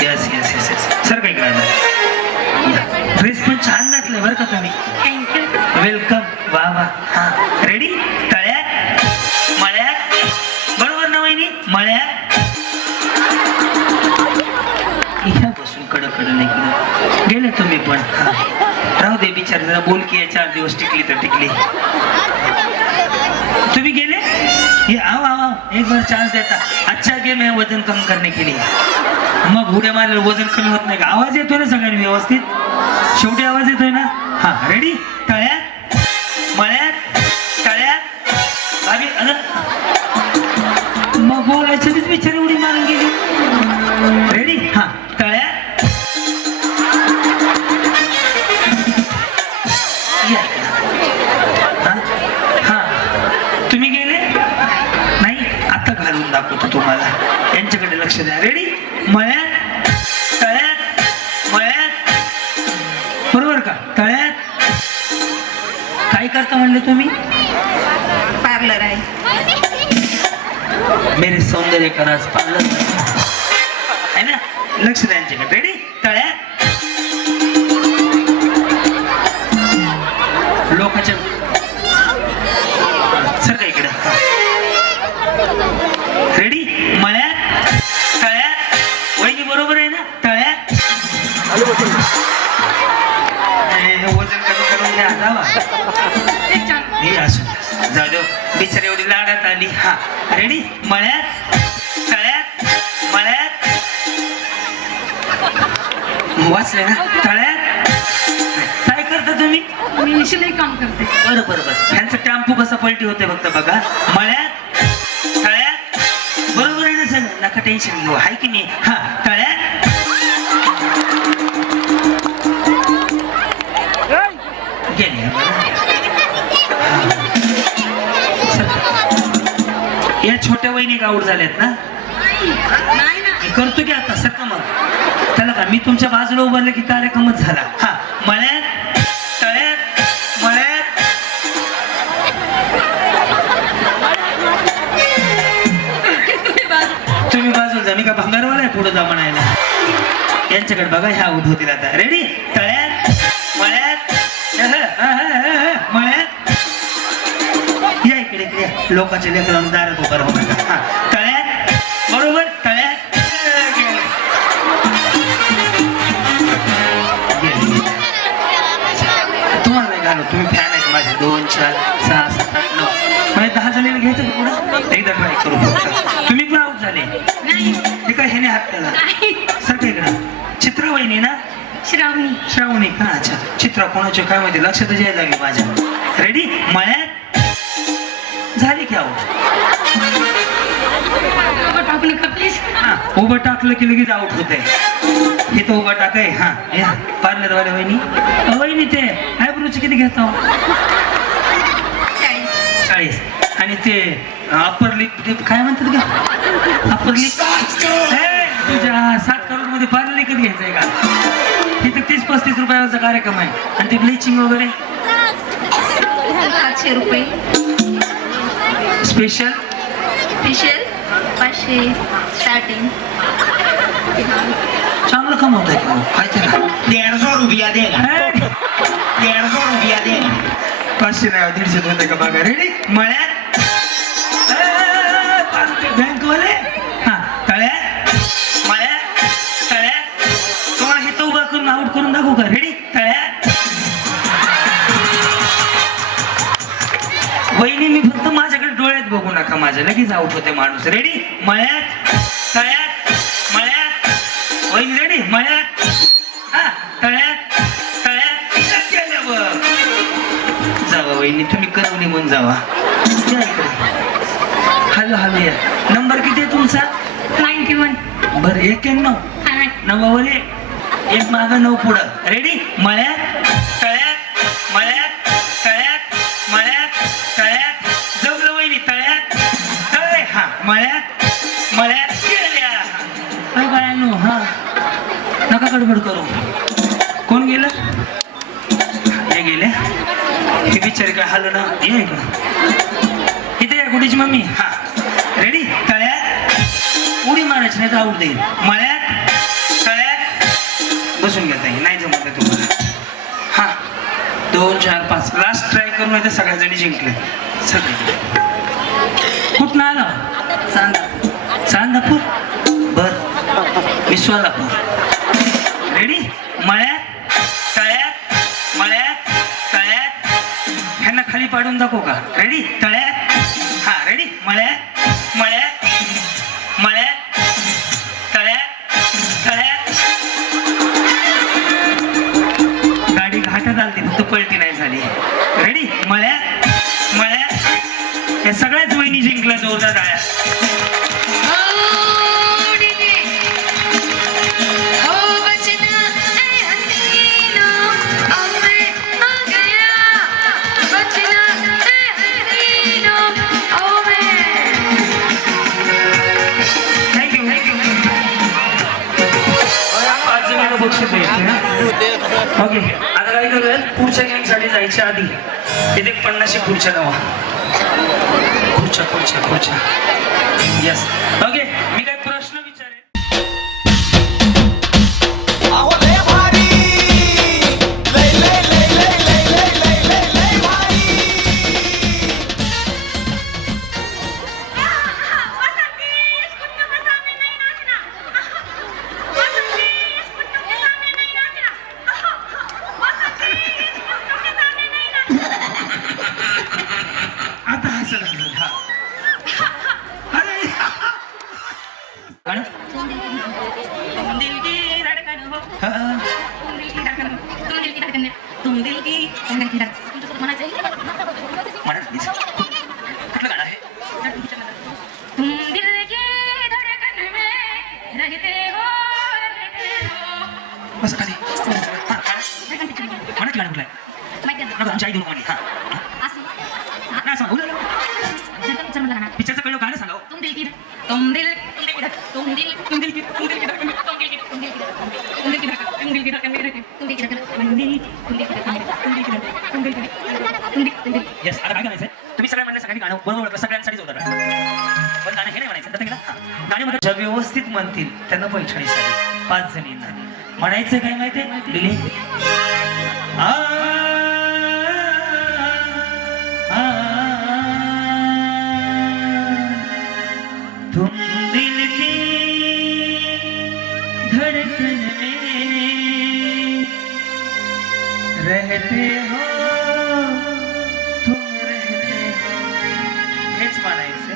yes yes yes yes sir काय इकडं ड्रेस पण छान घातलंय बरं का तुम्ही थँक्यू वेलकम वा वा हा रेडी तळ्यात मळ्यात बरोबर ना वहिनी मळ्यात ह्या बसून कडकड नाही गेले तुम्ही पण हा राहू दे बिचार जरा बोल की 4 दिवस टिकली तर टिकली तुम्ही ये आओ आओ आओ, एक बार चांस देता. अच्छा गेम है वजन कम करने के लिए. मग उड्या मारल्यावर वजन कमी होत नाही का? आवाज येतोय ना सगळ्यांनी व्यवस्थित? शेवटी आवाज येतोय ना? हा रेडी? तळ्यात मळ्यात तळ्यात भाभी मग बोलायचं बिचारी उडी मारून गेली. रेडी? हा तळ्यात या इकडं. हा हा तुम्ही गेले नाही, आता घालून दाखवतो तुम्हाला. यांच्याकडे लक्ष द्या. रेडी? मळ्यात तळ्यात मळ्यात, बरोबर का? तळ्यात काय करता म्हणले तुम्ही? पार्लर आहे. मेरे सौंदर्य करास पार्लर आहे ना. लक्ष द्या यांच्याकडे. रेडी? तळ्यात लोकांच्या सर का इकडे. रेडी? मळ्यात तळ्यात. वहिनी बरोबर आहे ना? तळ्यात वजन कमी करून घ्या. जावा हे असू जाऊ देव, बिचारी एवढी लाडात आली. हा रेडी? मळ्यात तळ्यात मळ्यात, वाचले ना? तळ्यात. काय करता तुम्ही? मी शिलाई काम करते. बरं बरं बरं. ह्यांचं टॅम्पो कसा पलटी होते फक्त बघा. मळ्यात तळ्यात, बरोबर आहे ना सर? नका टेन्शन घेऊ, आहे की नाही? हा तळ्यात गेले. या छोट्या वहिनी आऊट झाल्यात ना? मी करतो की आता सर मग चला का मी तुमच्या बाजूला उभारले की कार्यक्रमच झाला. हा मळ्यात तळ्यात मळ्यात. तुम्ही बाजूला जा, मी का भंगारवाला आहे पुढे जा म्हणायला. यांच्याकडे बघा, ह्या उठ होतील आता. रेडी? तळ्यात मळ्यात मळ्यात. या इकडे इकडे, लोकांच्या लेकरांना दारात उभा राहू नका. हा तळ्यात, बरोबर तळ्यात. तुम्हाला नाही घालू, तुम्ही फॅन आहेत माझे. 2 4 6 7 8 9 म्हणजे 10 जणांना घ्यायचं का पुढं? एकदा ट्राय करू फक्त. तुम्ही पण आऊट झाले. हे काय ह्याने हात केला सर का इकडं? चित्रा वहिनी ना? श्रावणी. श्रावणी का? अच्छा. चित्रा कोणाचे काय माहिती, लक्षात यायला लागली माझ्या. रेडी? मळ्यात झाली की आऊट. टाकलं का प्लीज? हा उभं टाकलं की लगेच आऊट होते. हे तर उभं टाकाय. हा या पार्लरवाल्या वहिनी. वहिनी ते आयब्रोचे किती घेतो? 40. आणि ते अप्पर लिप काय म्हणतात का? अप्पर लिप तुझ्या 7 करोड मध्ये पार्लर विकत घ्यायचंय का? तिथे 30-35 रुपयाचा कार्यक्रम आहे. आणि ते ब्लिचिंग वगैरे 700 रुपये. Special 500 starting. चांगलं कमवत आहे का? काय त्याला 150 रुपया देगा. 150 रुपया देगा. 500 नाही 150 होते का बघा. रेडी? मळ्यात बँकवाले. हा तळ्यात मळ्यात तळ्यात. तुम्हाला हे तो उभा करून आऊट करून दाखवू का? रेडी? तळ्यात. वहिनी मी फक्त माझ्याकडे डोळ्यात बघू नका, माझ्या लगेच आऊट होते माणूस. रेडी? मळ्यात तळ्यात मळ्यात. वहिनी रेडी? मळ्यात हा तळ्यात तळ्यात. गेल्यावर जावा वहिनी, तुम्ही करवली म्हणून जावा. या इकडे. हॅलो हॅलो या. नंबर किती आहे तुमचा? 91. बरं 91. नवावर एक मागं 9 पुढं. रेडी? मळ्यात तळ्यात मळ्यात तळ्यात मळ्यात तळ्यात. जमलं वहिनी? तळ्यात तळे. हा मळ्यात मळ्यात गेल्या. काय काय नो. हा नका गडबड करू. कोण गेलं? हे गेले. हे बिचारी काय हल्लो ना. ये इकडं. इथे या गुडीची मम्मी. हा रेडी? तळ्यात उडी मारायची नाही तर आऊट देईल. मळ्यात तळ्यात. बसून घेता येईल, नाही जमत आहे तुम्हाला. हा 2 4 5 लास्ट ट्राय करून नाही तर सगळ्या जणी जिंकले सगळे. कुठं आला? चांदापूर. बर विश्वालापूर. रेडी? मळ्यात तळ्यात मळ्यात तळ्यात. ह्यांना खाली पाडून दाखवू का? रेडी? तळ्यात. हा रेडी? मळ्यात ह्याच वहिनी जिंकला जोरदार टाळ्या. ओके आता काय करूयात पुढच्या गेम साठी जायच्या आधी इथे 50 खुर्च्या लावा. खुर्च्या येस. ओके मी काय प्रश्न विचारेन. अहो लय भारी लय लय लय लय लय लय लय लय लय भारी. आता हसत हा. अरे गाणं? हा. म्हणा please. कुठलं गाणं आहे? बस खाली. हा, म्हणा की गाणं कुठलं आहे? नको, आमची आई देऊ नको म्हणली. हा नाही सांगा पिक्चरचं कळलं गाणं सांगा. येस आता काय करायचंय तुम्ही सगळ्या म्हणल्या सगळ्यांनी गाणं बरोबर म्हटलं सगळ्यांसाठीच होतं पण गाणं हे नाही म्हणायचं तर गाण्यामध्ये ज्या व्यवस्थित म्हणतील त्यांना पैठणीसाठी 5 जणींना म्हणायचं काय माहितीये दिली तुम दिल की धड़कन में रहते हो तुम रहते हो हेच म्हणायचं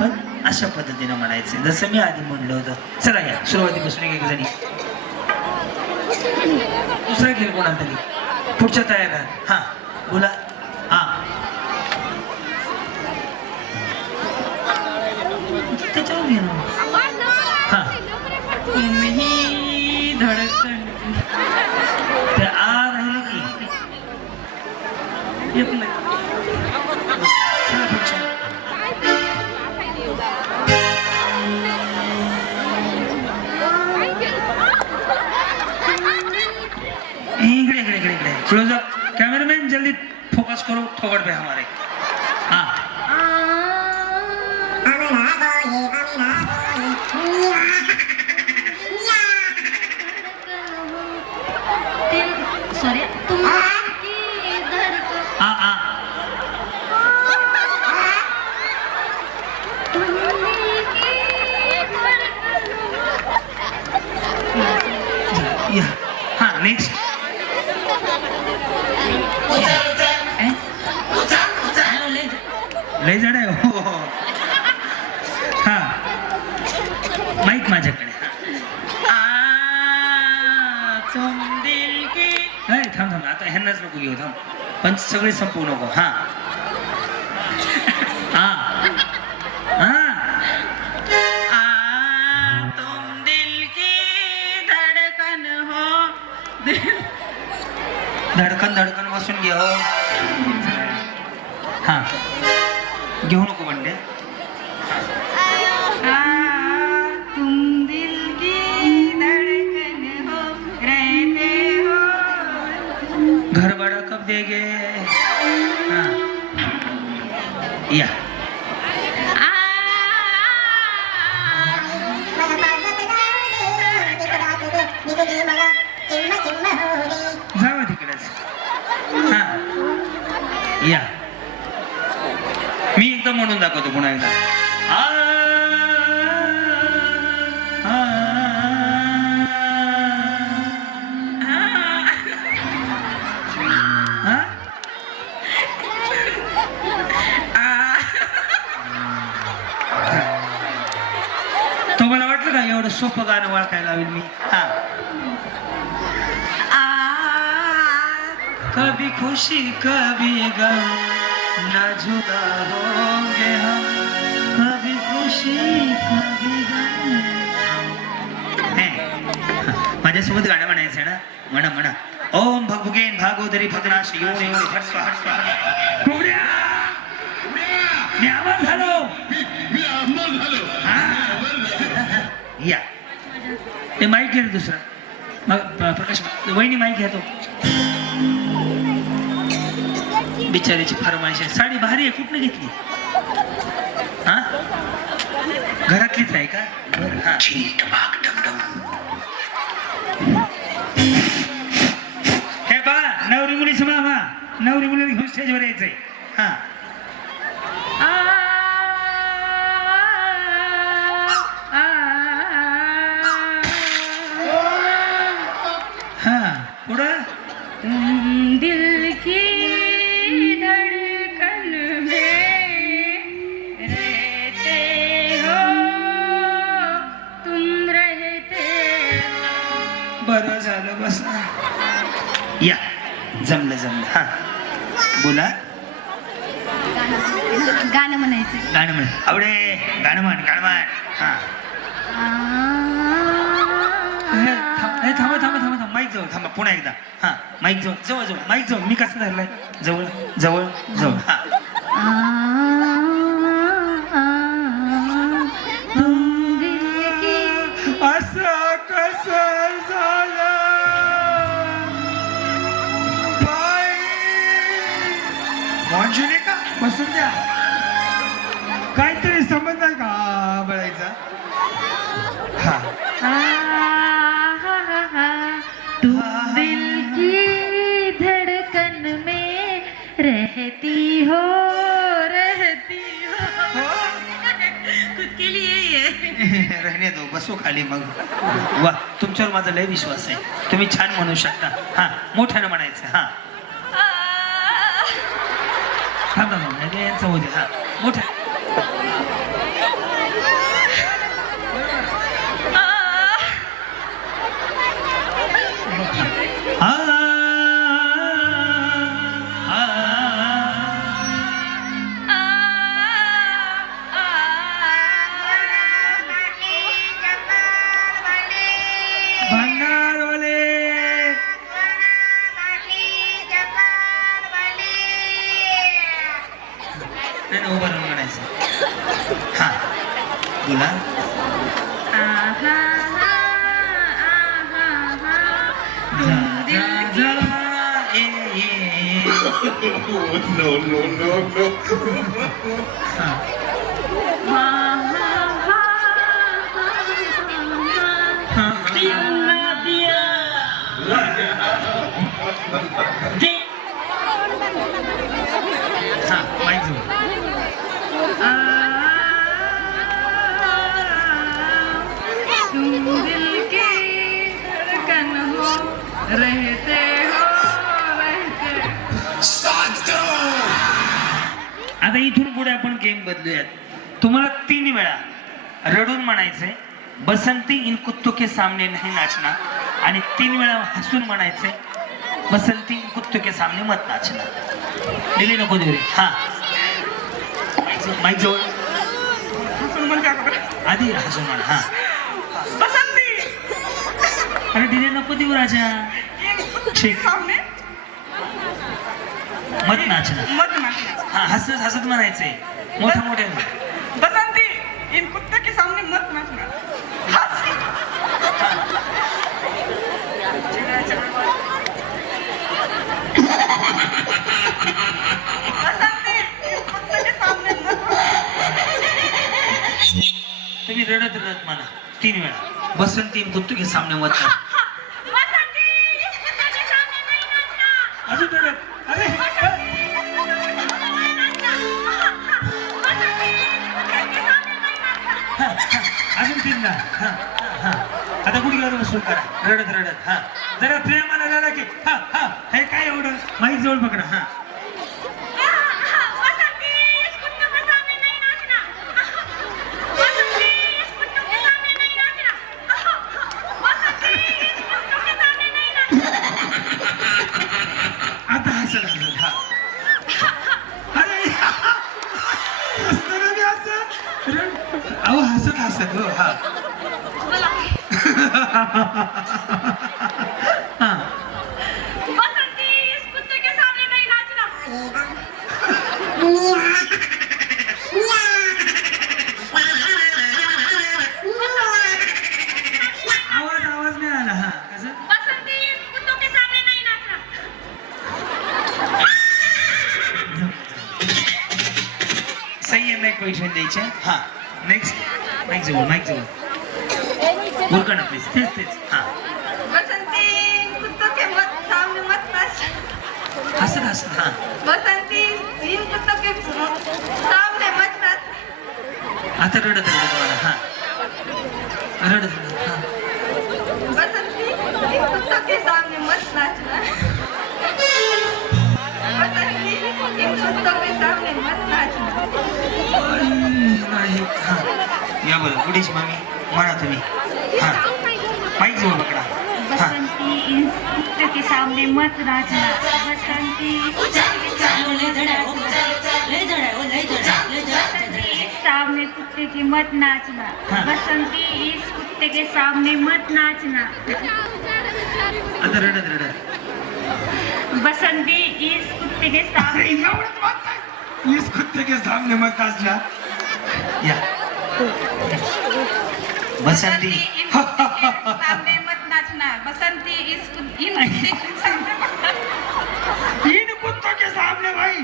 पण अशा पद्धतीनं म्हणायचं जसं मी आधी म्हणलं होतं. चला या सुरुवातीपासून एक जणी दुसरा खेळ कोणाला तरी पुढच्या तयार आहात. हा बोला. हा त्याच्यावर घे ना. हा तुम्ही धडकन ते आ राहिले की येत नाही. चला पुढच्या. इकडे इकडे इकडे इकडे क्लोजअप कैमरामैन जल्दी फोकस करो थोगड़ पे हमारे. हाँ सॉरी हाँ नेक्स्ट. लय जड आहे हो. हा माईक माझ्याकडे. थांब थांब आता ह्यांनाच नको घेऊ थांब पण सगळे संपवू नको. हा हा हा तुम दिल की धडकन हो. धडकन धडकन बसून घे हो. हा घेऊ नको म्हणले. तुम दिल की धड़कन हो रहते हो. घर भाड़ा कब देंगे. हाँ या जावा तिकडेच. हा या मी एकदम म्हणून दाखवतो पुन्हा एकदा. तुम्हाला वाटलं का एवढं सोपं गाणं वळखायला लावेल मी. हा कभी खुशी कभी गम न जुदा होंगे हम. माझ्यासोबत गाणं म्हणायचं ना म्हणा म्हणा ओम भगभुगेन भागोदरी भगनाश योन योन फट स्वाहा स्वाहा कोबड्या मी आमर झालो हा. या ते माईक घे रे दुसरा मग प्रकाश वहिनी माईक घ्या तो बिचारीची फरमाईश आहे साडी भारी आहे कुठनं घेतली हा घरातलीच आहे का हा हे बा नवरी मुली मामा नवरी मुली घेऊन स्टेजवर यायचंय हा हा पुढं दिल की धड़कन में रहते हो तुम रहते हो. बरं झालं बस या जमलं हा बोला गाणं म्हणायचं गाणं म्हण आवडे गाणं म्हण हा थांबा माईक जवळ थांबा पुन्हा एकदा हा माईक जवळ जवळ माईक जवळ मी कसं धरलाय जवळ जवळ जवळ हा असं कसं झालं मंजुली का बसून द्या काहीतरी संबंध आहे का बळायचा हा दिल की धड़कन में रहती हो खुद के लिए ये रहने दो बसो खाली मग वा तुमच्यावर माझा लय विश्वास आहे तुम्ही छान म्हणू शकता हा मोठ्यानं म्हणायचं हा थांबा यांचं होते हा मोठ्या उभं राहून म्हणायचं हा बोला No, no, no, no. हा माईक जवळ तुम दिल की धड़कन हो रहते हो आता इथून पुढे आपण गेम बदलूयात तुम्हाला 3 वेळा रडून म्हणायचंय बसंती इन कुत्तों के सामने नहीं नाचना आणि 3 वेळा हसून म्हणायचंय बसंती इन कुत्तों के सामने मत नाचना दिली नको देऊ रे हा माईक जवळ आधी हसून म्हणा हा बसंती अरे दिले नको देऊ राजा ठीक मत नाचना हा हसत हसत म्हणायचंय मोठ्या मोठ्याने बसंती इन कुत्ते के सामने मत नाचना बसंती इन कुत्ते के सामने मत तुम्ही रडत रडत म्हणा 3 वेळा बसंती इन कुत्तों के सामने मत नाचना अजून रडत अरे अजून 3दा हा हा आता गुडघ्यावर बसून करा रडत रडत हा जरा प्रेमाने रडा की हा हा हे काय एवढं माईक जवळ पकडा हा आता हसत हसत हा अरे हसताना मी असं अहो हसत हसत हो हा आवाज नाही आला. हा कसं? बसंती कुत्तों के सामने नहीं नाचना. संयम एक पैसे द्यायचे. हा नेक्स्ट माईक जवळ बोलका ना प्लीज. तेच हा बसंती कुत्तों के सामने मत नाच. हसत हा. बसंती इन कुत्तों के सामने मत नाच. आता रडत मला. हा रडत हा. बसंती इन कुत्तों के सामने मत नाचना. बसंती इन कुत्तों के सामने मत नाचना. नाही. हा या बरं गुडीश मामी म्हणा तुम्ही. हा माईक जवळ पकडा. हा बसंती इन कुत्तों के सामने मत नाचना. बसंती सामने कुत्ते के मत नाचना. हाँ. बसंती इस कुत्ते के सामने मत नाचना. आता रडत बसंती इस कुत्ते के सामने इस कुत्ते के सामने मत नाचना. या बसंती इन कुत्ते के सामने मत नाचना. बसंती इन कुत्ते के सामने इन कुत्तों के सामने भाई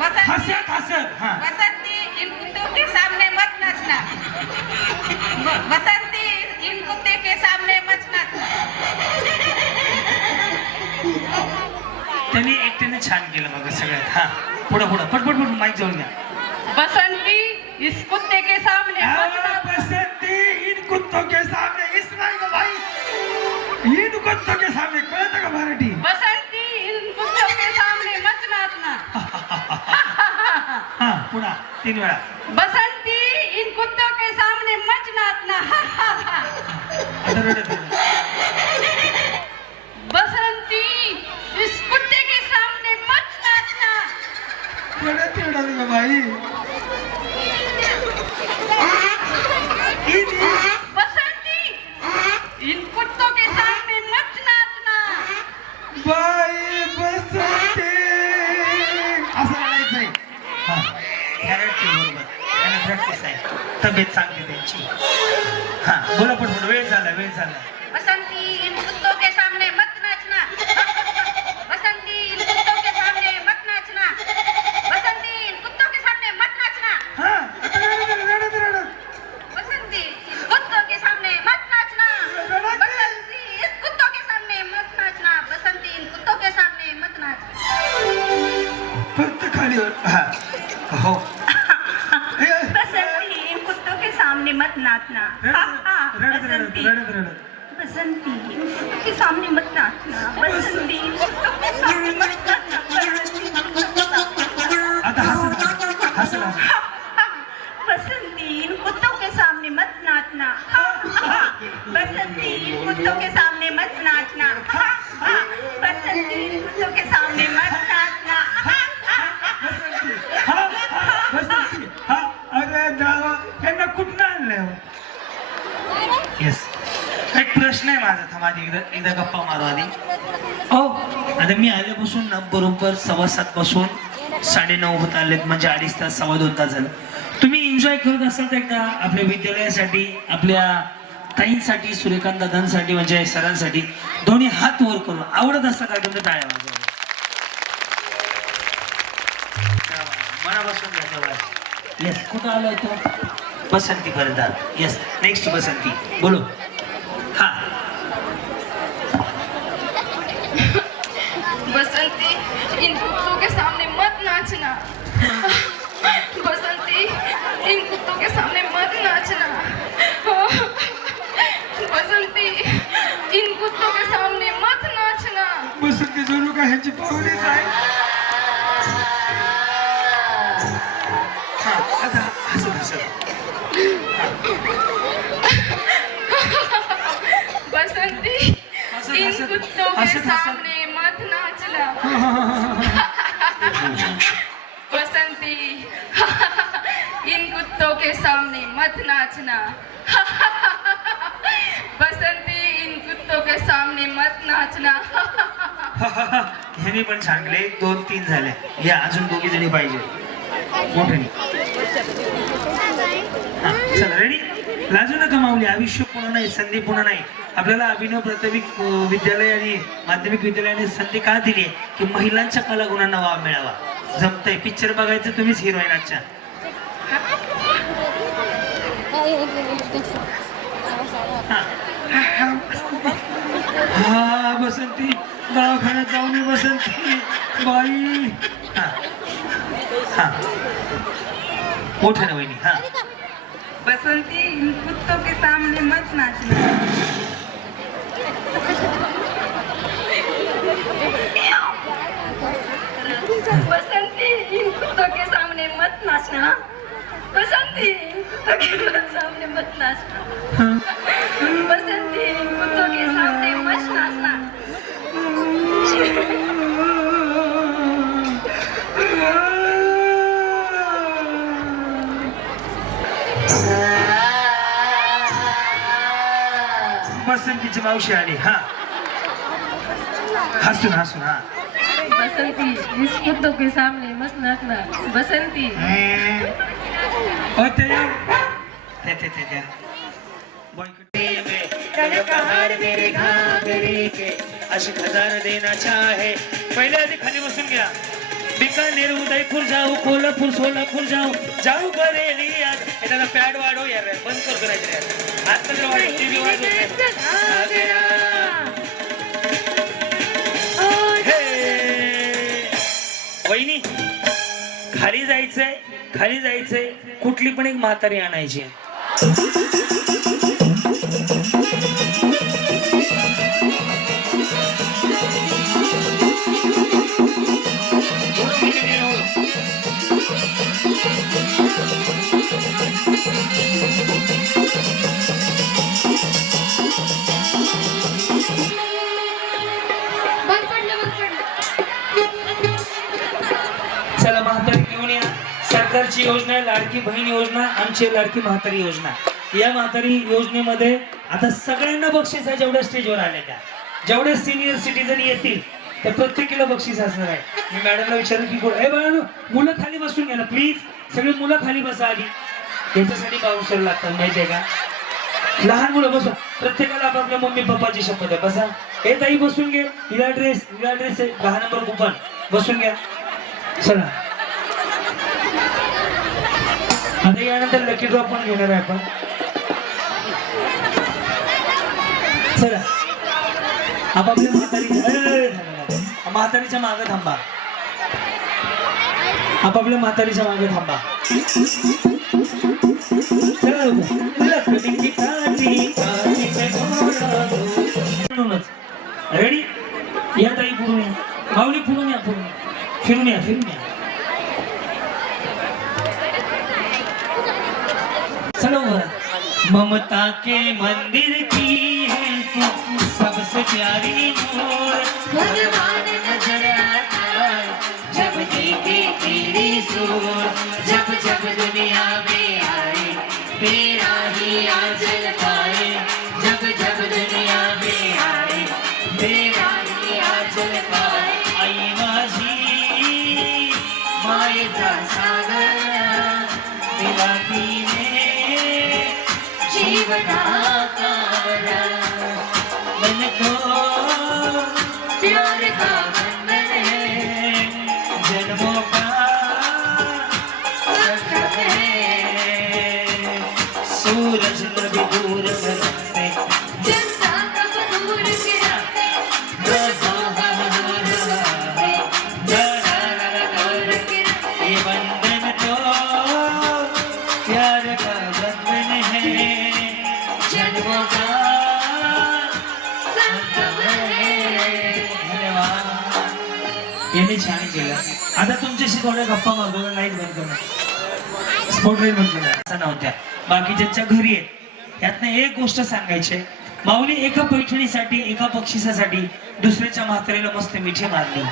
हसत. हा बसंती इन कुत्तों के सामने मत नाचना. बसंती इन कुत्ते के सामने मत नाचना. त्यांनी एकट्याने छान केलं बघा सगळ्यात. हा पुढं पटपट माईक जवळ घ्या. बसंती इस कुत्ते के सामने मत नाचना. बसंती इन कुत्तों के सामने. इस नाही का भाई. इन कुत्तों के सामने कळतं का मराठी. बसंती इन कुत्तों के सामने मत नाचना. हा पुन्हा 3 वेळा. बसंती इन कुत्तों के सामने मत नाचना. आता रडत बसंती इस कुत्ते के सामने मत नाचना. का भाई. बसंती इन कुत्तों के सामने मत नाचना. बाई बसंती असं म्हणायचंय. हा ह्या रडते बरोबर. त्यांना प्रॅक्टिस आहे. तब्येत सांगते त्यांची. हा बोला पटपट. वेळ झाला. बसंती इन कुत्तों के सामने मत नाचना. बसंती इन कुत्तों के सामने मत नाचना. बसंती इन कुत्तों के सामने मत नाचना. हा रडत. बसंती इन कुत्तों के सामने मत नाचना. बसंती इस कुत्तों के सामने मत नाचना. बसंती इन कुत्तों के सामने मत नाचना. फक्त खालीवर. हा हो. बसंती इन कुत्तों के सामने मत नाचना. रडत. बसंती इन कुत्तों के सामने मत नाचना. बसंती इन कुत्तों के सामने मत नाचना. बसंती इन कुत्तों के सामने आता हसत. बसंती इन कुत्तों के सामने मत नाचना. बसंती इन कुत्तों के सामने मत नाचना. बसंती इन कुत्तों के सामने मत नाचना. बसंती. हा अरे देवा त्यांना कुठं आणलंय. येस एक प्रश्न आहे माझा. थांबा एकदा गप्पा मारू आधी. आता मी आल्यापासून ना बरोबर 7:15 पासून 9:30 होत आलेत. म्हणजे 2.5 तास 2.25 तास झालं. तुम्ही एन्जॉय करत असाल तर एकदा आपल्या विद्यालयासाठी, आपल्या ताईंसाठी, सूर्यकांत दादांसाठी, म्हणजे सरांसाठी दोन्ही हात वर करून आवडत असतात का तुमच्या टाळ्या वाजवा. मनापासून घ्या. येस कुठं आलोय तो. बसंती परदार. येस नेक्स्ट बसंती बोलो. हा बसंती इन कुत्तों के सामने मत नाचना. बसंती इन कुत्तों के सामने मत नाचना. बसंती इन कुत्तों के सामने मत नाचना. बसंती जणू का ह्याची पाहुणीच आहे. हा आता हसत. बसंती इन कुत्तों के सामने मत नाचना. बसंती इन कुत्तों के सामने मत नाचना. बसंती इन कुत्तों के सामने मत नाचना. ह्याने पण सांगले 2-3 झाले. या अजून 2 जणी पाहिजे. मोठ्याने हा, चला रेडी. लाजू नका माऊली, आयुष्य पुन्हा नाही, संधी पुन्हा नाही. आपल्याला अभिनव प्राथमिक विद्यालय आणि माध्यमिक विद्यालयाने संधी का दिली की महिलांच्या कलागुणांना वाव मिळावा. जमतंय, पिक्चर बघायचं तुम्हीच हिरोईन आजच्या. हा बसंती, दवाखान्यात जाऊन ये बसंती बाई. हा हा मोठ्या ना वहिनी. हा बसंती इन कुत्तों के सामने मत नाचना. बसंती इन कुत्तों के सामने मत नाचना. बसंती इन कुत्तों के सामने मत नाचना. बसंती इन कुत्तों के सामने मत नाचना. बसंतीची मावशी आली. हा हसून हसून. हा बसंती इस कुत्तों के सामने मत नाचना. बसंती अशी खजार देना चाहे. पहिले आधी खाली बसून घ्या. बिकानेर, उदयपूर जाऊ, कोल्हापूर, सोलापूर जाऊ, जाऊ बरेली. त्याला पॅड वाढव यार, बंद कर करायचं यार. आता जर वाढव टीव्ही वहिनी खाली जायचंय, खाली जायचंय. कुठली पण एक म्हातारी आणायची. चला म्हातारी घेऊन या. सरकारची योजना आहे लाडकी बहीण योजना, आमची लाडकी म्हातारी योजना. या म्हातारी योजनेमध्ये आता सगळ्यांना बक्षीस आहे. जेवढ्या स्टेजवर आल्या त्या, जेवढे सिनियर सिटीजन येतील त्या प्रत्येकीला बक्षीस असणार आहे. मी मॅडमला विचारलं की ए बाळांनो, मुलं खाली बसून घ्या ना प्लीज. सगळे मुलं खाली बसा आधी. याच्यासाठी बाउन्सर लागतात माहितीये का. लहान मुलं बसा, प्रत्येकाला आपापल्या मम्मी पप्पाची शपथ आहे. बसा. हे ताई बसून घे. हिला ड्रेस आहे 10 नंबर कुपन. बसून घ्या. चला आता यानंतर लकी ड्रॉप पण घेणार आहे आपण. चला आपापल्या म्हातारीच्या मागे थांबा. आपापल्या म्हातारीच्या मागे थांबा. चला रेडी. या ताई पुढून या. माऊली पुढून या. पुढून फिरून या. फिरून या. चलो ममता के मंदिर की है तू सबसे प्यारी नूर. भगवान नजर आता है जब देखे तेरी सूर. जब जब दुनिया में आए तेरा ही आंचल पाए. जब जब दुनिया में आए तेरा ही आंचल पाए. आई माझी मायेचा सागर दिला तिने जीवना कावरा. मन को प्यार का बंधन है, जन्मों का संगम है. सूरज नभी दूर से चंदा कब दूर गिरा से. ये बंधन तो प्यार का बंधन है, जन्मों का संगम है. धन्यवाद. यांनी छान केलं. आता तुमच्याशी थोड्या गप्पा मागवल्या. लाईट बंद करा. स्पॉट लाईट बंद करा. असं नव्हत्या बाकीच्या घरी आहेत. यातनं एक गोष्ट सांगायची. माऊली एका पैठणीसाठी, एका बक्षिसासाठी दुसऱ्याच्या म्हातारीला मस्त मिठी मारली,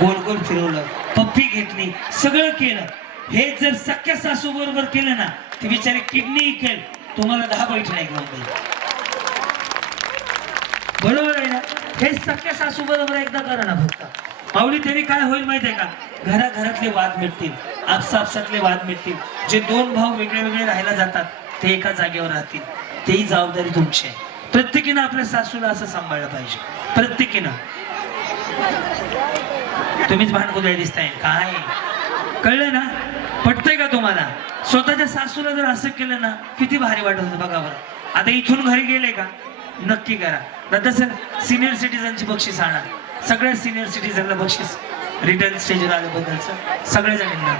गोल गोल फिरवलं, पप्पी घेतली, सगळं केलं. हे जर सख्या सासू बरोबर केलं ना, ती बिचारी किडनी इकेल, तुम्हाला 10 पैठण्या घेऊन देईल. बरोबर आहे ना. हे सख्या सासू बरोबर एकदा करा ना फक्त. माऊली त्याने काय होईल माहितीये का, घराघरातले वाद मिटतील. आपसापसातले वाद मिटतील. जे दोन भाऊ वेगळे वेगळे राहायला जातात ते एका जागेवर राहतील. तेही जबाबदारी तुमची आहे. प्रत्येकीनं आपल्या सासूला असं सांभाळलं पाहिजे. प्रत्येकीनं. तुम्हीच भांडकुदळे दिसताय काय कळलं ना? पटतंय का तुम्हाला? स्वतःच्या सासूला जर असं केलं ना किती भारी वाटत होतं बघा बरं. आता इथून घरी गेले का नक्की करा. दादा सर सिनियर सिटीजनची बक्षीस आणा. सगळ्या सिनियर सिटीजनला बक्षीस रिटर्न स्टेजवर आल्याबद्दलचं सगळ्या जणांना.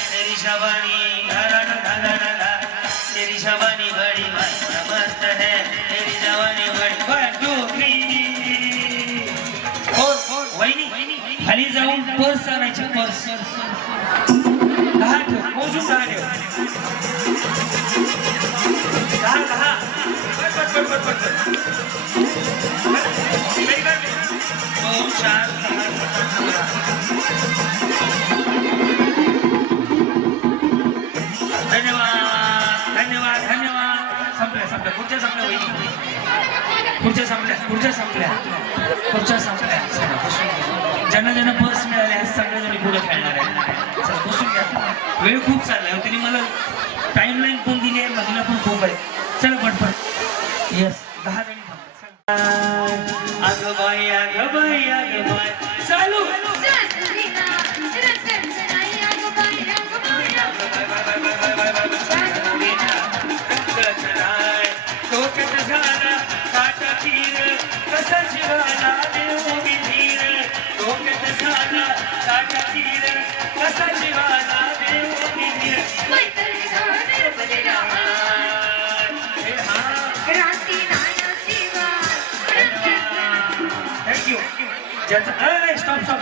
तेरी शबानी तेरी शबानी बड़ी मस्त मस्त है तेरी जवानी बड़ी 1 2 3 वहिनी खाली जाऊन पर्स आणायची. पर्स 10 ठेव मोजून 10 ठेव. 10 पट 2 4 धन्यवाद धन्यवाद धन्यवाद. संपल्या खुर्च्या संपल्या वहिनी. खुर्च्या संपल्या. चला बसून घ्या. ज्यांना पर्स मिळाले आहेत सगळेजण पुढे खेळणार आहे. चला बसून घ्या. वेळ खूप चाललाय. त्यांनी मला टाइमलाईन पण दिली आहे. महिला पण खूप आहे. चला पटपट. येस 10 जणी अगं बाई चालू.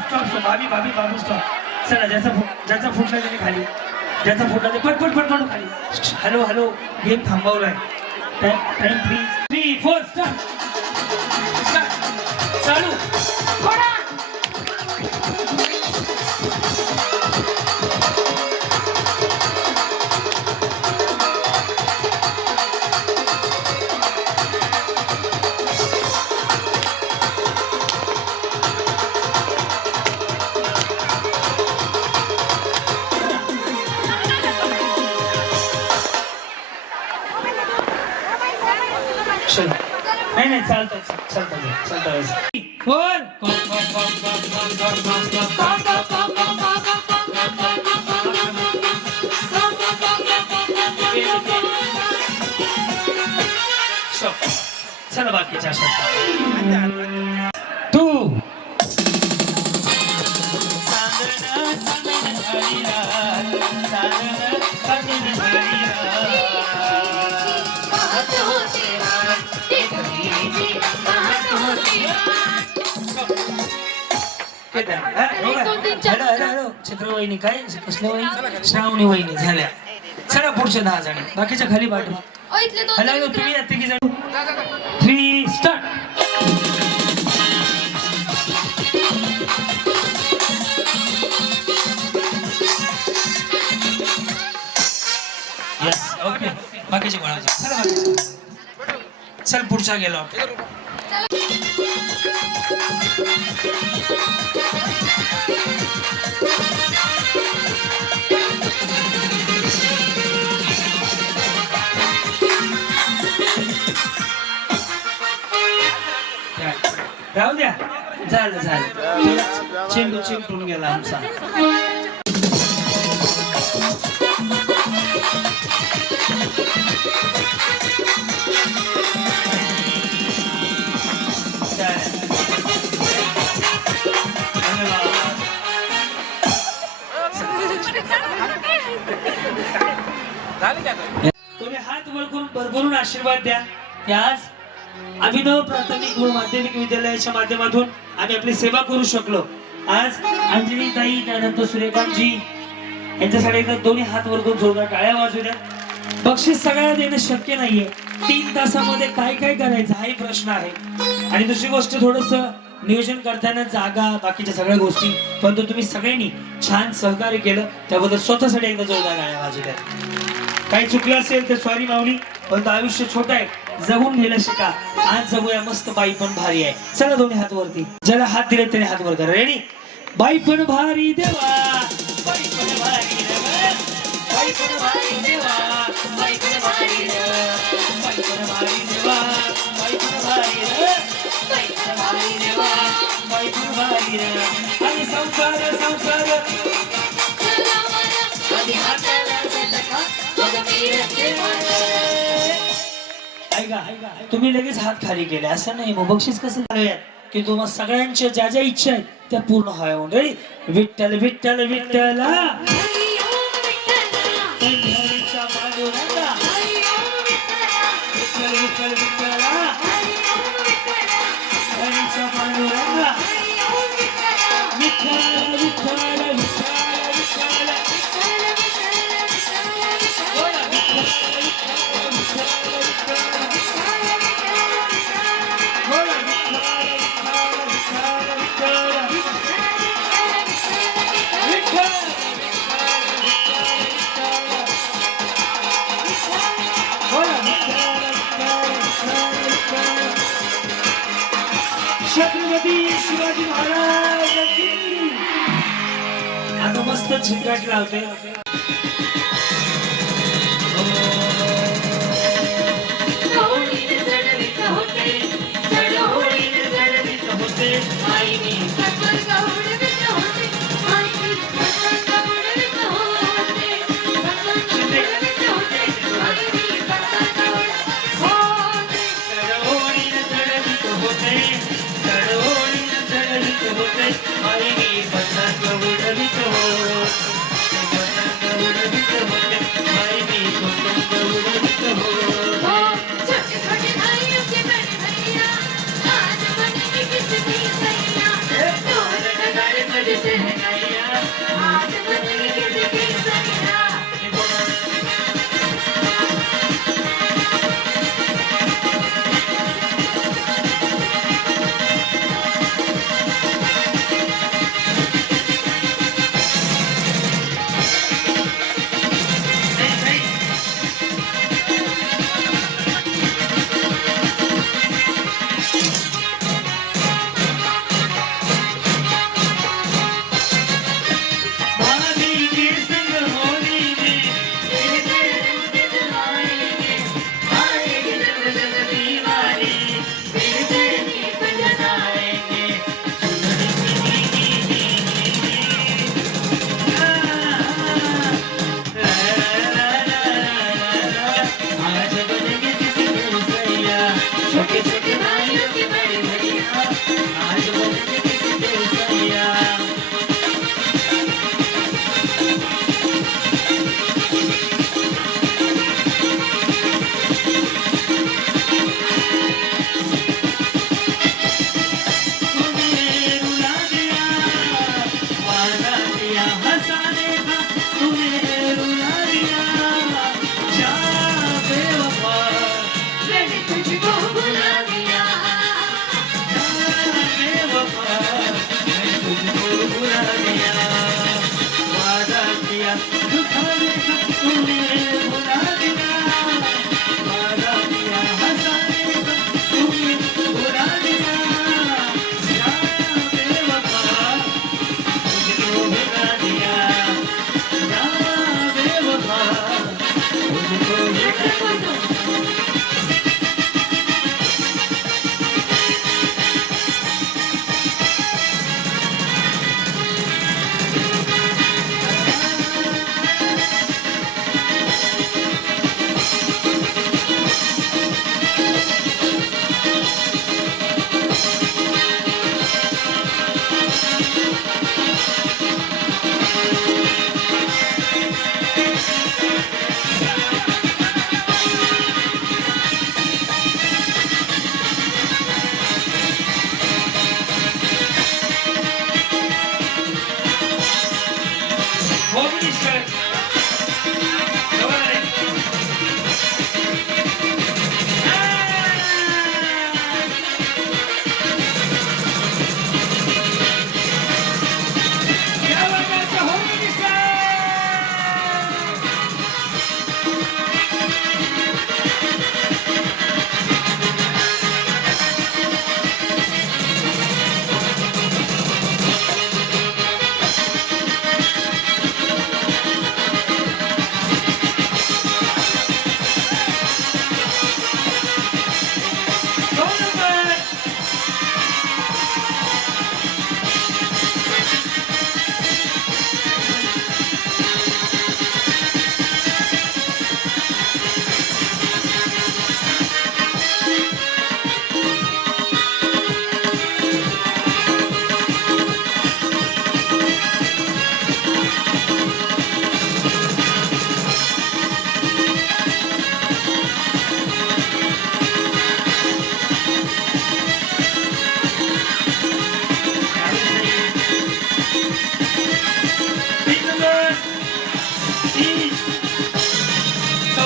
स्टॉप भाभी स्टॉप. चला ज्याचा फुटला त्याने खाली. ज्याचा फुटला ते पट खाली. हॅलो गेम थांबवलाय. Time please. 3 4 स्टार्ट. चालू. नाही चालतं. 4 चला बाकीच्या 2 हॅलो चित्र वहिनी काय कसल्या वहिनी? श्रावणी वहिनी झाल्या. चला पुढच्या 10 जणी बाकीच्या खाली पाठवू. हॅलो तुम्ही या तिघी जण. 3 स्टार्ट. यस ओके बाकीचे गोळा. चल पुढचा गेलो. राहू द्या. झालं चेंडू चिंपून गेला आमचा. तुम्ही हात वर करून भरभरून आशीर्वाद द्या की आज अभिनव प्राथमिक व माध्यमिक विद्यालयाच्या माध्यमातून आम्ही आपली सेवा करू शकलो. आज अंजली ताई त्यानंतर सूर्यकांतजी यांच्यासाठी एकदा दोन्ही हात वर करून जोरदार टाळ्या वाजू द्या. बक्षीस सगळ्यांना देणं शक्य नाहीये. 3 तासामध्ये काय करायचं हाही प्रश्न आहे. आणि दुसरी गोष्ट थोडस नियोजन करताना जागा बाकीच्या सगळ्या गोष्टी, परंतु तुम्ही सगळ्यांनी छान सहकार्य केलं त्याबद्दल स्वतःसाठी एकदा जोरदार टाळ्या वाजू द्या. काही चुकलं असेल तर सॉरी माऊली, परंतु आयुष्य छोटं आहे, जगून घ्यायला शिका. आज जगूया मस्त, बाई पण भारी आहे. चला दोन्ही हात वरती, ज्याला हात दिले त्याने हात वर करा. रेडी? बाई पण भारी देवा, बाई पण भारी देवा, बाई पण भारी देवा, बाई पण भारी देवा, बाई पण भारी देवा, बाई पण भारी देवा, बाई पण भारी देवा, बाई पण भारी देवा. आणि संसार संसार ऐका, तुम्ही लगेच हात खाली केले असं नाही. मग बक्षीस कसं झालं की तुम्हाला सगळ्यांच्या ज्या ज्या इच्छा आहेत त्या पूर्ण व्हाव्या. रेडी? विठ्ठल विठ्ठल विठ्ठला, पंढरीच्या पांडुरंगा, विठ्ठल विठ्ठल विठ्ठला, पंढरीच्या पांडुरंगा, विठ्ठल विठ्ठल विठ्ठल विठ्ठल, बोला विठ्ठल विठ्ठल विठ्ठल विठ्ठल, बोला विठ्ठल विठ्ठल विठ्ठल विठ्ठल, छत्रपती शिवाजी महाराज की. आता मस्त झिंगाट लावते.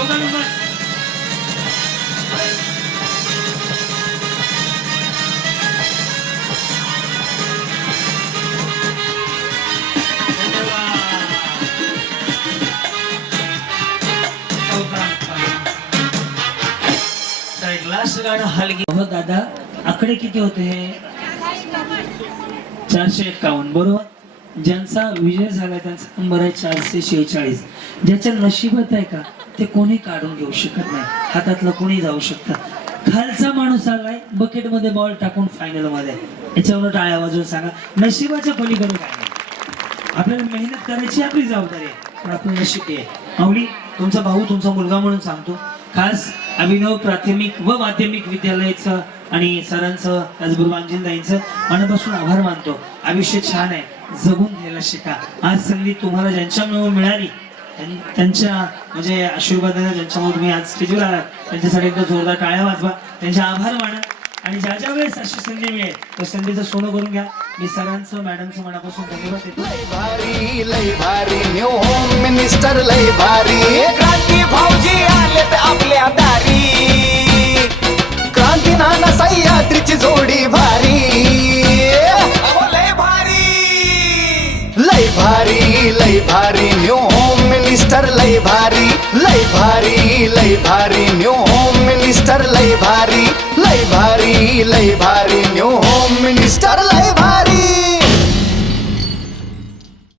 चौघांना पण. लास्ट गाणं हलगी. हो दादा, आकडे किती होते हे? 451 बरोबर. ज्यांचा विजय झाला त्यांचा नंबर आहे 446. ज्याच्या नशिबात आहे का ते कोणी काढून घेऊ शकत नाही, हातातलं कोणी जाऊ शकतं. खालचा माणूस आलाय बकेट मध्ये बॉल टाकून फायनल मध्ये, याच्यावर टाळ्या वाजवून सांगा नशिबाच्या पलीकडे काय नाही. आपल्याला मेहनत करायची आपली जबाबदारी आहे, पण आपलं नशीब आहे. माऊली, तुमचा भाऊ तुमचा मुलगा म्हणून सांगतो, खास अभिनव प्राथमिक व माध्यमिक विद्यालयाचं आणि सरांचं त्याचबरोबर अंजनदाईंचं मनापासून आभार मानतो. आयुष्य छान आहे, जगून घ्यायला शिका. आज संधी तुम्हाला ज्यांच्यामुळे मिळाली, त्यांच्या म्हणजे आशीर्वादाने ज्यांच्यामुळे तुम्ही आज स्टेजवर आलात, त्यांच्यासाठी एकदा जोरदार टाळ्या वाजवा, त्यांचे आभार माना. आणि ज्या ज्या वेळेस अशी संधी मिळेल तर संधीचं सोनं करून घ्या. मी सरांचं मॅडमचं मनापासून धन्यवाद देतो. लय भारी न्यू होम मिनिस्टर लय भारी. क्रांती भाऊजी आलेत आपल्या दारी, क्रांती नाना सह्याद्रीची जोडी भारी. लय भारी, लय भारी, लय भारी न्यू होम मिनिस्टर लय भारी. लय भारी, लय भारी न्यू होम मिनिस्टर लय भारी. लय भारी, लय भारी न्यू होम मिनिस्टर.